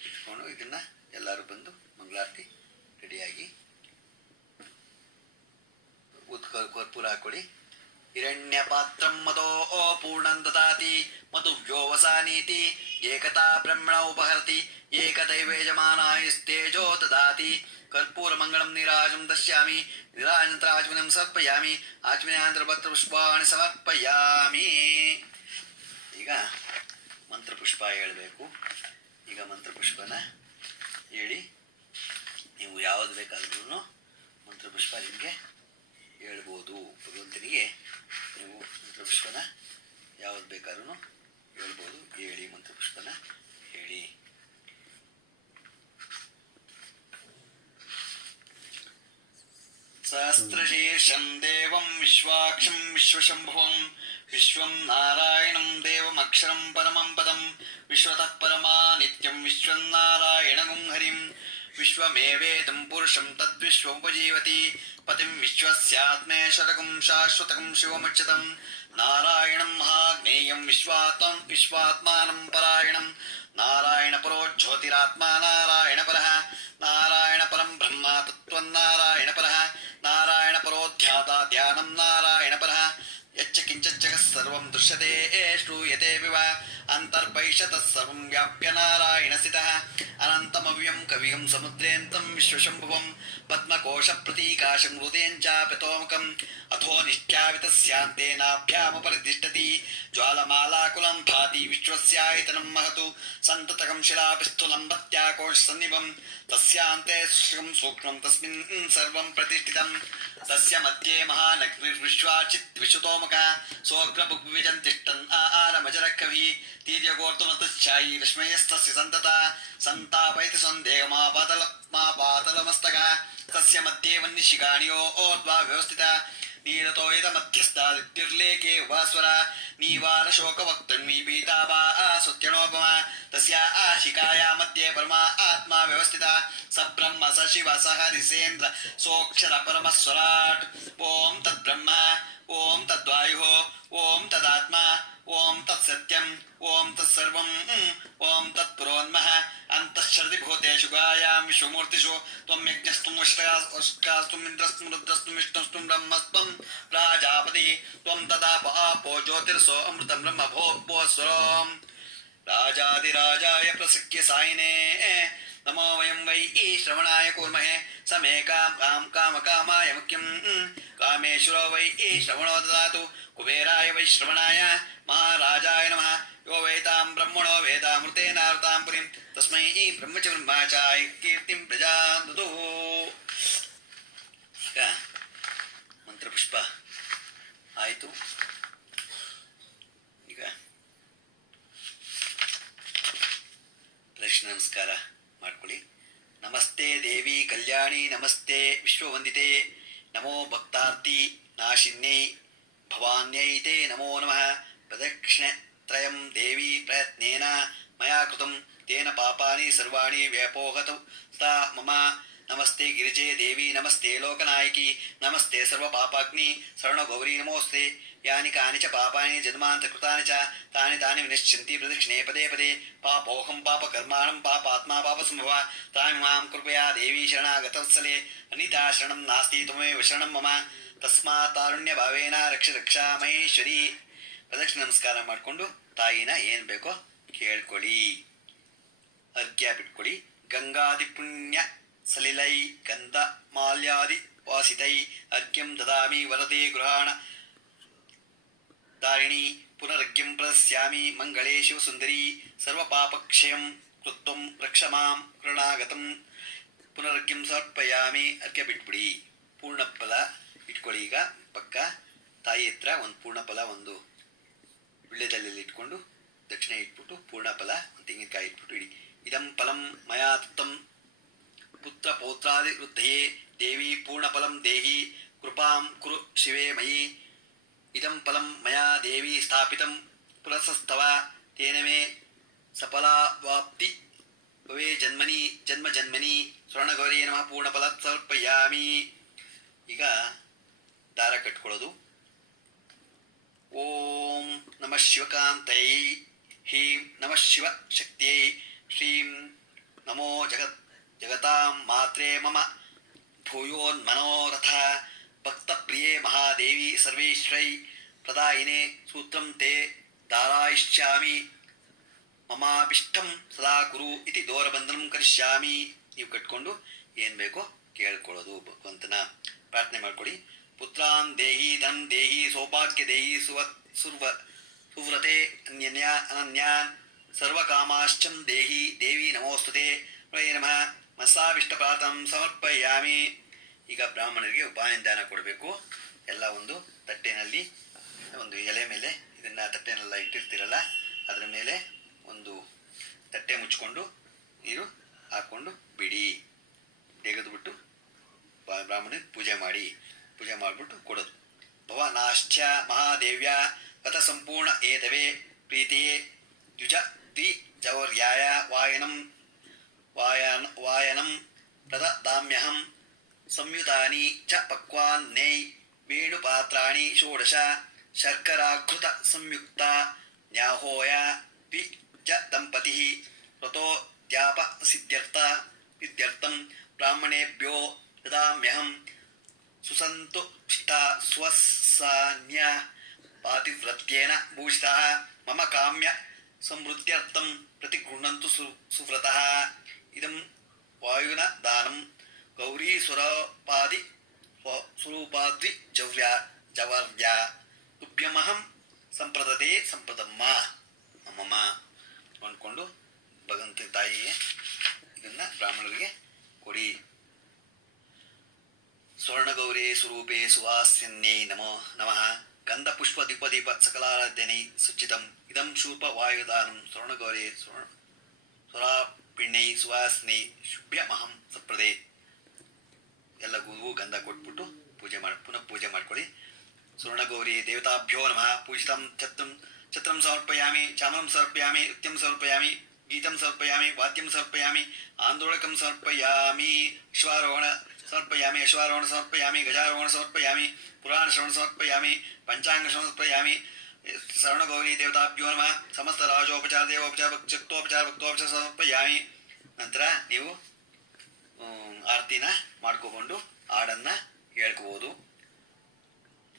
ಇಟ್ಕೊಂಡು ಇದನ್ನ ಎಲ್ಲರೂ ಬಂದು ಮಂಗಳಾರತಿ ರೆಡಿಯಾಗಿ ಕರ್ಪೂರ ಹಾಕೊಳ್ಳಿ. ಹಿರಣ್ಯ ಪಾತ್ರಂ ಮದೋ ಪೂರ್ಣಂ ದದಾತಿ ಮಧುವ್ಯೋವಸಾನೀತಿ ಏಕತಾ ಬ್ರಹ್ಮಣ ಉಪಹರತಿ ಏಕದೈವೇಜಮಾನಾಯಸ್ತೇಜೋ ದದಾತಿ. ಕರ್ಪೂರ ಮಂಗಳಂ ನೀರಾಜಂ ದಶ್ಯಾಮಿ. ನೀರಾಜನಂತರ ಆಚಮನಂ ಸಮರ್ಪಯಾಮಿ. ಆಚಮನಾಂತರ ಭದ್ರ ಪುಷ್ಪಾಣಿ ಸಮರ್ಪಯಾಮಿ. ಈಗ ಮಂತ್ರಪುಷ್ಪ ಹೇಳಬೇಕು. ಈಗ ಮಂತ್ರಪುಷ್ಪನ ಹೇಳಿ. ನೀವು ಯಾವುದು ಬೇಕಾದ್ರೂ ಮಂತ್ರಪುಷ್ಪ ನಿಮಗೆ ಹೇಳ್ಬೋದು. ಭಗವಂತನಿಗೆ ನೀವು ಮಂತ್ರಪುಷ್ಪನ ಯಾವುದು ಬೇಕಾದ್ರೂ ಹೇಳ್ಬೋದು. ಹೇಳಿ ಮಂತ್ರಪುಷ್ಪನ ಹೇಳಿ. ಸಹಸ್ರಶೀರ್ಷಂ ದೇವಂ ವಿಶ್ವಾಕ್ಷಂ ವಿಶ್ವಶಂಭುವಂ ವಿಶ್ವಂ ನಾರಾಯಣಂ ದೇವಮಕ್ಷರಂ ಪರಮಂ ಪದಂ ವಿಶ್ವತಃ ಪರಮಾ ನಿತ್ಯಂ ವಿಶ್ವಂ ನಾರಾಯಣಗುಂ ಹರಿಂ ವಿಶ್ವಮೇವೇದಂ ಪುರುಷಂ ತದ್ವಿಶ್ವೋಪಜೀವತಿ ಪತಿಂ ವಿಶ್ವಸ್ಯಾತ್ಮೇಶ್ವರಗುಂ ಶಾಶ್ವತಗುಂ ಶಿವಮುಚ್ಯತಂ ನಾರಾಯಣಂ ಮಹಾಜ್ಞೇಯಂ ವಿಶ್ವಾತ್ಮಾನಂ ಪರಾಯಣಂ ನಾರಾಯಣ ಪರೋ ಜ್ಯೋತಿರಾತ್ಮಾ ನಾರಾಯಣ ಪರಃ ನಾರಾಯಣ ಪರಂ ಬ್ರಹ್ಮ ತತ್ವನ್ನಾರಾಯಣ ಪರಃ ನಾರಾಯಣ ಪರೋಧ್ಯಾತ ಧ್ಯಾನಂ ನಾರಾಯಣ ಪರಃ ಯಚ್ಚ ಕಿಂಚಚ್ಚ ಸರ್ವಂ ದೃಶ್ಯತೆ ಶ್ರೂಯತೆ ವಿವ ಅಂತರ್ಬಹಿಷತಃ ಸರ್ವಂ ವ್ಯಾಪ್ಯ ನಾರಾಯಣ ಸ್ಥಿತಃ ಅನಂತಮವ್ಯಂ ಕವಿಯಂ ಸಮುದ್ರೇಂತಂ ವಿಶ್ವಶಂಭುವಂ ಪದ್ಮಕೋಶ ಪ್ರತೀಕಾಶಂ ಹೃದಯಂಚ ಪಿತೋಮುಖಂ ಅಥೋ ऊर्ध्वो निश्चावितस्यान्तेनाभ्यामुपरितिष्ठति ज्वालमालाकुलं भाति विश्वस्यायतनं महतु सन्ततकं शिलापिस्थुलम्बत्याकोशसन्निभं तस्यान्ते शुष्कं सूक्ष्मं तस्मिन् सर्वं प्रतिष्ठितं तस्य मध्ये महानग्निर्विश्वाचित् विश्वतोमुखा सोऽग्रभुग्विजन् तिष्ठन् आरमजरकविः तीर्यगोर्तुमतश्चायी रश्मयस्तस्य सन्तता सन्तापयति सन्देहमापातलमस्तकः तस्य मध्ये वह्निशिखाणियो ओर्ध्वा व्यवस्थिता नीरतो यदमध्यस्तादित्युर्लेके वास्वरा नीवारशोकवक्तन्वी पीताभा सुत्यणोपमा तस्या शिखाया मध्ये परमा आत्मा व्यवस्थिता स ब्रह्म स शिव स हरिसेन्द्र सोऽक्षर परमस्वराट् ॐ तद्ब्रह्म ॐ तद्वायुः ॐ तदात्मा ॐ तत्सत्यम् ॐ तत्सर्वम् ॐ तत्पुरोन्मः अन्तःश्रति भूतेषु गायां विश्वमूर्तिषु त्वं यज्ञस्तुं वष्कास्तुम् इन्द्रस्तुं रुद्रस्तुं विष्णुस्तुं ब्रह्मस्त्वं प्राजापतिः त्वं तदाप आपो ज्योतिर्सो अमृतं ब्रह्म भोस्वरोम् राजाधिराजाय प्रसख्य सायिने नमो वयं वै श्रवणाय कूर्महे समे कामकामाय मुख्यं कामेश्वरो वै श्रवणो ददातु कुबेराय वै श्रवणाय महाराजाय नमः यो वेदां ब्रह्मणो वेदामृतेनावृतां पुरीं तस्मै ब्रह्म च ब्रह्माचाय कीर्तिं प्रजां ददुः ಈಗ ಮಂತ್ರಪುಷ್ಪ ಆಯಿತು. ಈಗ ಪ್ರದಕ್ಷಿಣ ನಮಸ್ಕಾರ ಮಾಡ್ಕೊಳ್ಳಿ. ನಮಸ್ತೆ ದೇವಿ ಕಲ್ಯಾಣಿ ನಮಸ್ತೆ ವಿಶ್ವವಂದಿತೆ ನಮೋ ಭಕ್ತಾರ್ತಿ ನಾಶಿನ್ಯೈ ಭವಾನ್ಯೈ ತೇ ನಮೋ ನಮಃ. ಪ್ರದಕ್ಷಿಣತ್ರಯಂ ದೇವಿ ಪ್ರಯತ್ನೇನ ಮಯಾ ಕೃತಂ ತೇನ ಪಾಪಾನಿ ಸರ್ವಾಣಿ ವ್ಯಪೋಹತು ತಾ ಮಮ. ನಮಸ್ತೆ ಗಿರಿಜೆ ದೇವಿ ನಮಸ್ತೆ ಲೋಕನಾಯಕಿ ನಮಸ್ತೆ ಸರ್ವಪಾಪಾಗ್ನಿ ಶರಣಗೌರಿ ನಮೋಸ್ತೆ. ಯಾನಿ ಕಾನಿ ಚ ಪಾಪಾನಿ ಜನ್ಮಾಂತಕೃತಾನಿ ಚ ತಾನಿ ತಾನಿ ವಿನಶ್ಯಂತಿ ಪ್ರದಕ್ಷಿಣೆ ಪದೇ ಪದೇ. ಪಾಪೋಹಂ ಪಾಪಕರ್ಮಾಣಂ ಪಾಪಾತ್ಮಾ ಪಾಪಸಂಭವ ತಾನಿ ಮಾಂ ಕೃಪಯಾ ದೇವಿ ಶರಣಾಗತವತ್ಸಲೆ. ಅನಿತಾ ಶರಣಂ ನಾಸ್ತಿ ತ್ವಮೇವ ಶರಣಂ ಮಮ ತಸ್ಮಾತ್ ತಾರುಣ್ಯ ಭಾವೇನ ರಕ್ಷ ರಕ್ಷಾ ಮಹೇಶ್ವರಿ. ಪ್ರದಕ್ಷಿಣೆ ನಮಸ್ಕಾರ ಮಾಡಿಕೊಂಡು ತಾಯಿನ ಏನು ಬೇಕೋ ಕೇಳ್ಕೊಳ್ಳಿ, ಅರ್ಘ್ಯ ಬಿಟ್ಕೊಳ್ಳಿ. ಗಂಗಾದಿ ಪುಣ್ಯ ಸಲಿಲೈ ಗಂಧ ಮಾಲ್ಯಾದಿ ವಾಸಿತೈ ಅರ್ಘ್ಯಂ ದದಾಮಿ ವರದೆ ಗೃಹಾಣ ದಾರಿಣಿ ಪುನರರ್ಘ್ಯಂ ಪ್ರದಸ್ಯಾಮಿ ಮಂಗಳೇ ಶಿವಸುಂದರಿ ಸರ್ವಪಾಪಕ್ಷಯಂ ಕೃತ್ವಂ ರಕ್ಷ ಮಾಂ ಕರುಣಾಗತಂ. ಪುನರರ್ಘ್ಯಂ ಸಮರ್ಪಯಾಮಿ. ಅರ್ಘ್ಯ ಬಿಟ್ಬಿಡಿ. ಪೂರ್ಣಫಲ ಇಟ್ಕೊಳ್ಳಿ. ಈಗ ಪಕ್ಕ ತಾಯಿ ಹತ್ರ ಒಂದು ಪೂರ್ಣಫಲ ಒಂದು ವಿಳ್ಯದಲ್ಲೆಲ್ಲಿ ಇಟ್ಕೊಂಡು ದಕ್ಷಿಣೆ ಇಟ್ಬಿಟ್ಟು ಪೂರ್ಣಫಲ ಒಂದು ತೆಂಗಿನಕಾಯಿ ಇಟ್ಬಿಟ್ಟು ಇಡಿ. ಇದಂ ಫಲಂ ಮಯಾ ದತ್ತಂ ಪುತ್ರ ಪೌತ್ರಾದಿ ವೃದ್ಧಯೇ ದೇವಿ ಪೂರ್ಣಫಲಂ ದೇಹಿ ಕೃಪಾಂ ಕುರು ಶಿವೇ ಮಯಿ. ಇದಂ ಫಲಂ ಮಯಾ ದೇವಿ ಸ್ಥಾಪಿತಂ ಪುರಸಸ್ತವ ತೇನ ಮೇ ಸಫಲಾವಾಪ್ತಿ ಭವೇ ಜನ್ಮನಿ ಜನ್ಮ ಜನ್ಮನಿ. ಸ್ವರ್ಣಗೌರಿ ನಮಃ. ಪೂರ್ಣಫಲ ಸಮರ್ಪಯಾಮಿ. ಈಗ ದಾರ ಕಟ್ಕೊಳ್ಳೋದು. ಓಂ ನಮಃ ಶಿವಕಾಂತೈ ಹೀಂ ನಮಃ ಶಿವ ಶಕ್ತಿಯೈ ಶ್ರೀಂ ನಮೋ ಜಗತಾಂ ಮಾತ್ರೇ ಮಮ ಭೂಯೋನ್ಮನೋರಥ ಭಕ್ತಪ್ರಿಯೇ ಮಹಾದೇವಿ ಸರ್ವೇಶ್ವರೈ ಪ್ರದಾಯಿನೇ ಸೂತ್ರಂ ತೇ ಧಾರಾಯಿಷ್ಯಾಮಿ ಮಮಾಭಿಷ್ಟಂ ಸದಾ ಕುರು ಇತಿ ದೂರಬಂಧನಂ ಕರಿಷ್ಯಾಮಿ. ನೀವು ಕಟ್ಕೊಂಡು ಏನು ಬೇಕೋ ಕೇಳ್ಕೊಳ್ಳೋದು. ಭಗವಂತನ ಪ್ರಾರ್ಥನೆ ಮಾಡ್ಕೊಳ್ಳಿ. ಪುತ್ರಾನ್ ದೇಹಿ ಧನ್ ದೇಹಿ ಸೌಭಾಗ್ಯ ದೇಹಿ ಸುವ್ರತೆ ಅನನ್ಯಾನ್ ಸರ್ವಕಾಮಾಶ್ಚಂ ದೇಹಿ ದೇವಿ ನಮೋಸ್ತುತೆ. ನಮಃ ಮಸಾವಿಷ್ಟ ಪ್ರಾರ್ಥನಂ ಸಮರ್ಪಯಾಮಿ. ಈಗ ಬ್ರಾಹ್ಮಣರಿಗೆ ಉಪಾಯದಾನ ಕೊಡಬೇಕು. ಎಲ್ಲ ಒಂದು ತಟ್ಟೆನಲ್ಲಿ ಒಂದು ಎಲೆ ಮೇಲೆ ಇದನ್ನು ತಟ್ಟೆನೆಲ್ಲ ಇಟ್ಟಿರ್ತೀರಲ್ಲ ಅದರ ಮೇಲೆ ಒಂದು ತಟ್ಟೆ ಮುಚ್ಕೊಂಡು ನೀರು ಹಾಕ್ಕೊಂಡು ಬಿಡಿ. ತೆಗೆದುಬಿಟ್ಟು ಬ್ರಾಹ್ಮಣರಿಗೆ ಪೂಜೆ ಮಾಡಿಬಿಟ್ಟು ಕೊಡೋದು. ಭವನಾಶ್ಚ ಮಹಾದೇವ್ಯ ಗತ ಸಂಪೂರ್ಣ ಏತವೇ ಪ್ರೀತಿಯೇ ದ್ವಿಜ ದ್ವಿಜೌರ್ಯಾಯ ವಾಯನಂ ಪ್ರದದಾಮ್ಯಹಂ ಸಂಯುತಾನಿ ಚ ಪಕ್ವಾನ್ನೈ ವೇಣುಪಾತ್ರಾಣಿ ಷೋಡಶ ಶರ್ಕರಾಕೃತ ಸಂಯುಕ್ತ ನ್ಯಾಹೋಯ ದ್ವಿಜ ದಂಪತಿ ಋತೋದ್ಯಾಪ ಸಿದ್ಧ್ಯರ್ಥಂ ಬ್ರಾಹ್ಮಣೇಭ್ಯೋ ದದಾಮ್ಯಹಂ ಸುಸಂತುಷ್ಟ ಸ್ವಸಾನ್ಯ ಪಾತಿವ್ರತ್ಯೇನ ಭೂಷಿತಃ ಮಮ ಕಾಮ್ಯ ಸಮೃದ್ಧ್ಯರ್ಥಂ ಪ್ರತಿಗೃಹಂತು ಸುವ್ರತಃ. ಇದಂ ವಾಯುನ ದಾನಂ ಗೌರೀ ಸ್ವರೂಪಾದಿ ಜವರ್ಯ ತುಭ್ಯಮಹಂ ಸಂಪ್ರದತೆ ಸಂಪ್ರದಮ್ಮ ಅಮ್ಮಮ್ಮ ಅಂದ್ಕೊಂಡು ಭಗವಂತ ತಾಯಿಗೆ ಇದನ್ನ ಬ್ರಾಹ್ಮಣರಿಗೆ ಕೊಡಿ. ಸ್ವರ್ಣಗೌರಿ ಸ್ವರೂಪೇ ಸುವಾಸ್ಯನ್ಯೈ ನಮೋ ನಮಃ. ಗಂಧ ಪುಷ್ಪ ದೀಪ ದೀಪ ಸಕಲಾರಾಧ್ಯನೈ ಸುಚಿತಂ ಇದಂ ಶೂಪ ವಾಯುದಾನಂ ಸ್ವರ್ಣಗೌರಿ ಸ್ವರಾಪಿಣ್ಣೈ ಸುವಾಸ್ನೈ ಶುಭ್ಯಮಹಂ ಸಪ್ರದೆ. ಎಲ್ಲ ಗುರುವು ಗಂಧ ಕೊಟ್ಬಿಟ್ಟು ಪುನಃ ಪೂಜೆ ಮಾಡ್ಕೊಳ್ಳಿ. ಸ್ವರ್ಣಗೌರಿ ದೇವತಾಭ್ಯೋ ನಮಃ. ಪೂಜಿತಂ ಛತ್ರಂ ಸಮರ್ಪಯಾಮಿ, ಚಾಮರಂ ಸಮರ್ಪಯಾಮಿ, ನೃತ್ಯಂ ಸಮರ್ಪಯಾಮಿ, ಗೀತಂ ಸಮರ್ಪಯಾಮಿ, ವಾದ್ಯಂ ಸಮರ್ಪಯಾಮಿ, ಆಂದೋಳಕಂ ಸಮರ್ಪಯಾಮಿ, ಅಶ್ವಾರೋಹಣ ಸಮರ್ಪಯಾಮಿ, ಸಮರ್ಪಯಾಮಿ, ಗಜಾರೋಹಣ ಸಮರ್ಪಯಾಮಿ, ಪುರಾಣ ಶ್ರವಣ ಸಮರ್ಪಯಾಮಿ, ಪಂಚಾಂಗ ಸಮರ್ಪಯಾಮಿ. ಸ್ವರ್ಣಗೌರಿ ದೇವತಾಭ್ಯೋ ನಮಃ. ಸಮಸ್ತ ರಾಜೋಪಚಾರ ದೇವೋಪಚಾರ ಭಕ್ತೋಪಚಾರ ಸಮರ್ಪಯಾಮಿ. ನಂತರ ನೀವು ಆರತಿನ ಮಾಡ್ಕೋಕೊಂಡು ಹಾಡನ್ನ ಹೇಳ್ಕೋಬಹುದು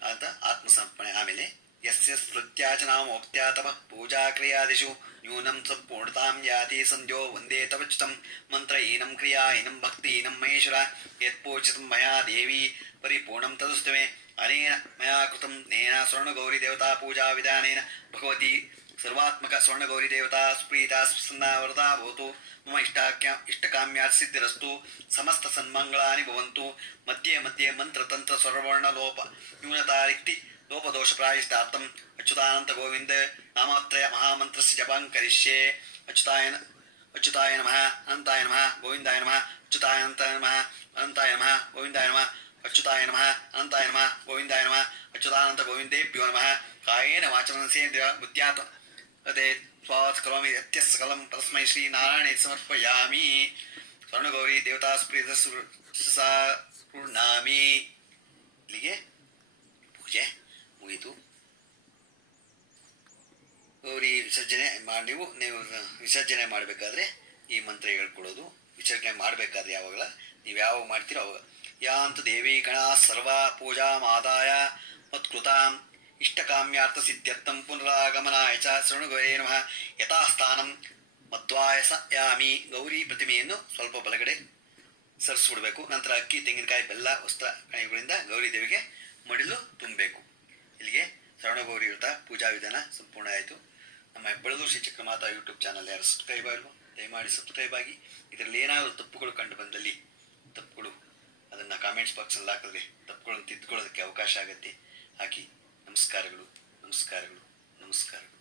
ಅಂತ ಆತ್ಮಸಮರ್ಪಣೆ. ಆಮೇಲೆ ಯಸ್ಯ ಸ್ಮೃತ್ಯಾಚನಾಮೋಕ್ತ್ಯಾ ತಪಃ ಪೂಜಾ ಕ್ರಿಯಾದಿಷು ನ್ಯೂನಂ ಸಂಪೂರ್ಣತಾಂ ಯಾತಿ ಸಂಧ್ಯೋ ವಂದೇ ತವಚ್ಯುತಂ ಮಂತ್ರಹೀನಂ ಕ್ರಿಯಾಹೀನಂ ಭಕ್ತಿಹೀನಂ ಮಹೇಶ್ವರ ಯತ್ಪೂಜಿತಂ ಮಯಾ ದೇವಿ ಪರಿಪೂರ್ಣಂ ತದುಸ್ತಮೆ. ಅನೇನ ಮಯಾ ಕೃತಂ ನೇನ ಸ್ವರ್ಣಗೌರಿ ದೇವತಾ ಪೂಜಾ ವಿಧಾನೇನ ಭಗವತಿ ಸರ್ವಾತ್ಮಕ ಸ್ವರ್ಣಗೌರಿ ದೇವತಾ ಸುಪ್ರೀತಾ ಪ್ರಸನ್ನಾ ವರದಾ ಭವತು. ಮಮ ಇಷ್ಟಕಾಮ್ಯಾತ್ ಸಿದ್ಧಿರಸ್ತು. ಸಮಸ್ತ ಸನ್ಮಂಗಳಾನಿ ಭವಂತು. ಮಧ್ಯೆ ಮಧ್ಯೆ ಮಂತ್ರತಂತ್ರ ಸ್ವರವರ್ಣ ಲೋಪ ನ್ಯೂನತಾ ರಿಕ್ತಿ ಲೋಪದೋಷ ಪ್ರಾಯಶ್ಚಿತ್ತಾರ್ಥಂ ಅಚ್ಯುತಾನಂತ ಗೋವಿಂದ ನಾಮತ್ರಯ ಮಹಾಮಂತ್ರಸ್ಯ ಜಪಂ ಕರಿಷ್ಯೆ. ಅಚ್ಯುತಾಯ ನಮಃ, ಅನಂತಾಯ ನಮಃ, ಗೋವಿಂದಾಯ ನಮಃ, ಅಚ್ಯುತಾಯ ನಮಃ, ಅನಂತಾಯ ನಮಃ, ಗೋವಿಂದಾಯ ನಮಃ, ಅಚ್ಯುತಾಯ ನಮಃ, ಅನಂತಾಯ ನಮಃ, ಗೋವಿಂದಾಯ ನಮಃ, ಅಚ್ಯುತಾನಂತ ಗೋವಿಂದೇಭ್ಯೋ ನಮಃ. ಕಾಯೇನ ವಾಚ ಮನಸೇಂದ್ರಿಯ ಬುದ್ಧ್ಯಾತ್ಮ ಅದೇ ಸ್ವಾತ್ ಕರೋಮಿ ಯತ್ಯಸ್ಸಕಲಂ ಪರಸ್ಮೈ ಶ್ರೀ ನಾರಾಯಣೇ ಸಮರ್ಪಯಾಮಿ. ಸ್ವರ್ಣಗೌರಿ ದೇವತಾ ಸ್ಪ್ರೀತ ಪೂರ್ಣಾಮಿ. ಇಲ್ಲಿಗೆ ಪೂಜೆ ಮುಗಿತು. ಗೌರಿ ವಿಸರ್ಜನೆ ನೀವು ವಿಸರ್ಜನೆ ಮಾಡಬೇಕಾದ್ರೆ ಈ ಮಂತ್ರ ಹೇಳ್ಕೊಡೋದು. ವಿಸರ್ಜನೆ ಮಾಡಬೇಕಾದ್ರೆ ಯಾವಾಗಲ ನೀವು ಯಾವಾಗ ಮಾಡ್ತೀರೋ ಅವಾಗ ಯಾಂತು ದೇವಿ ಗಣಾ ಸರ್ವ ಪೂಜಾ ಮಾದಾಯ ಮತ್ಕೃತಾಂ ಇಷ್ಟಕಾಮ್ಯಾರ್ಥ ಸಿದ್ಧ್ಯರ್ಥಂ ಪುನರಾಗಮನಾಯ ಚ ಶೃಣುಗೌರೇ ನಮಃ. ಯಥಾಸ್ಥಾನಂ ಮಧ್ವಾಯಸಯಾಮಿ. ಗೌರಿ ಪ್ರತಿಮೆಯನ್ನು ಸ್ವಲ್ಪ ಬಲಗಡೆ ಸರಿಸ್ಬಿಡ್ಬೇಕು. ನಂತರ ಅಕ್ಕಿ, ತೆಂಗಿನಕಾಯಿ, ಬೆಲ್ಲ, ವಸ್ತ್ರ ಕಣಿಗಳಿಂದ ಗೌರಿ ದೇವಿಗೆ ಮಡಿಲು ತುಂಬಬೇಕು. ಇಲ್ಲಿಗೆ ಶರಣಗೌರಿ ವ್ರತ ಪೂಜಾ ವಿಧಾನ ಸಂಪೂರ್ಣ ಆಯಿತು. ನಮ್ಮ ಬೆಳದೂರು ಶ್ರೀ ಚಕ್ರಮಾತಾ ಯೂಟ್ಯೂಬ್ ಚಾನಲ್ ಯಾರು ಸಬ್ಸ್ಕ್ರೈಬ್ ಆಗಲು ದಯಮಾಡಿ ಸಬ್ಸ್ಕ್ರೈಬ್ ಆಗಿ. ಇದರಲ್ಲಿ ಏನಾದರೂ ತಪ್ಪುಗಳು ಕಂಡು ಬಂದಲ್ಲಿ ತಪ್ಪುಗಳು ಅದನ್ನು ಕಾಮೆಂಟ್ಸ್ ಬಾಕ್ಸಲ್ಲಿ ಹಾಕಿದ್ರೆ ತಪ್ಪುಗಳನ್ನು ತಿದ್ದುಕೊಳ್ಳೋದಕ್ಕೆ ಅವಕಾಶ ಆಗುತ್ತೆ. ಹಾಕಿ. ನಮಸ್ಕಾರಗಳು, ನಮಸ್ಕಾರಗಳು, ನಮಸ್ಕಾರಗಳು.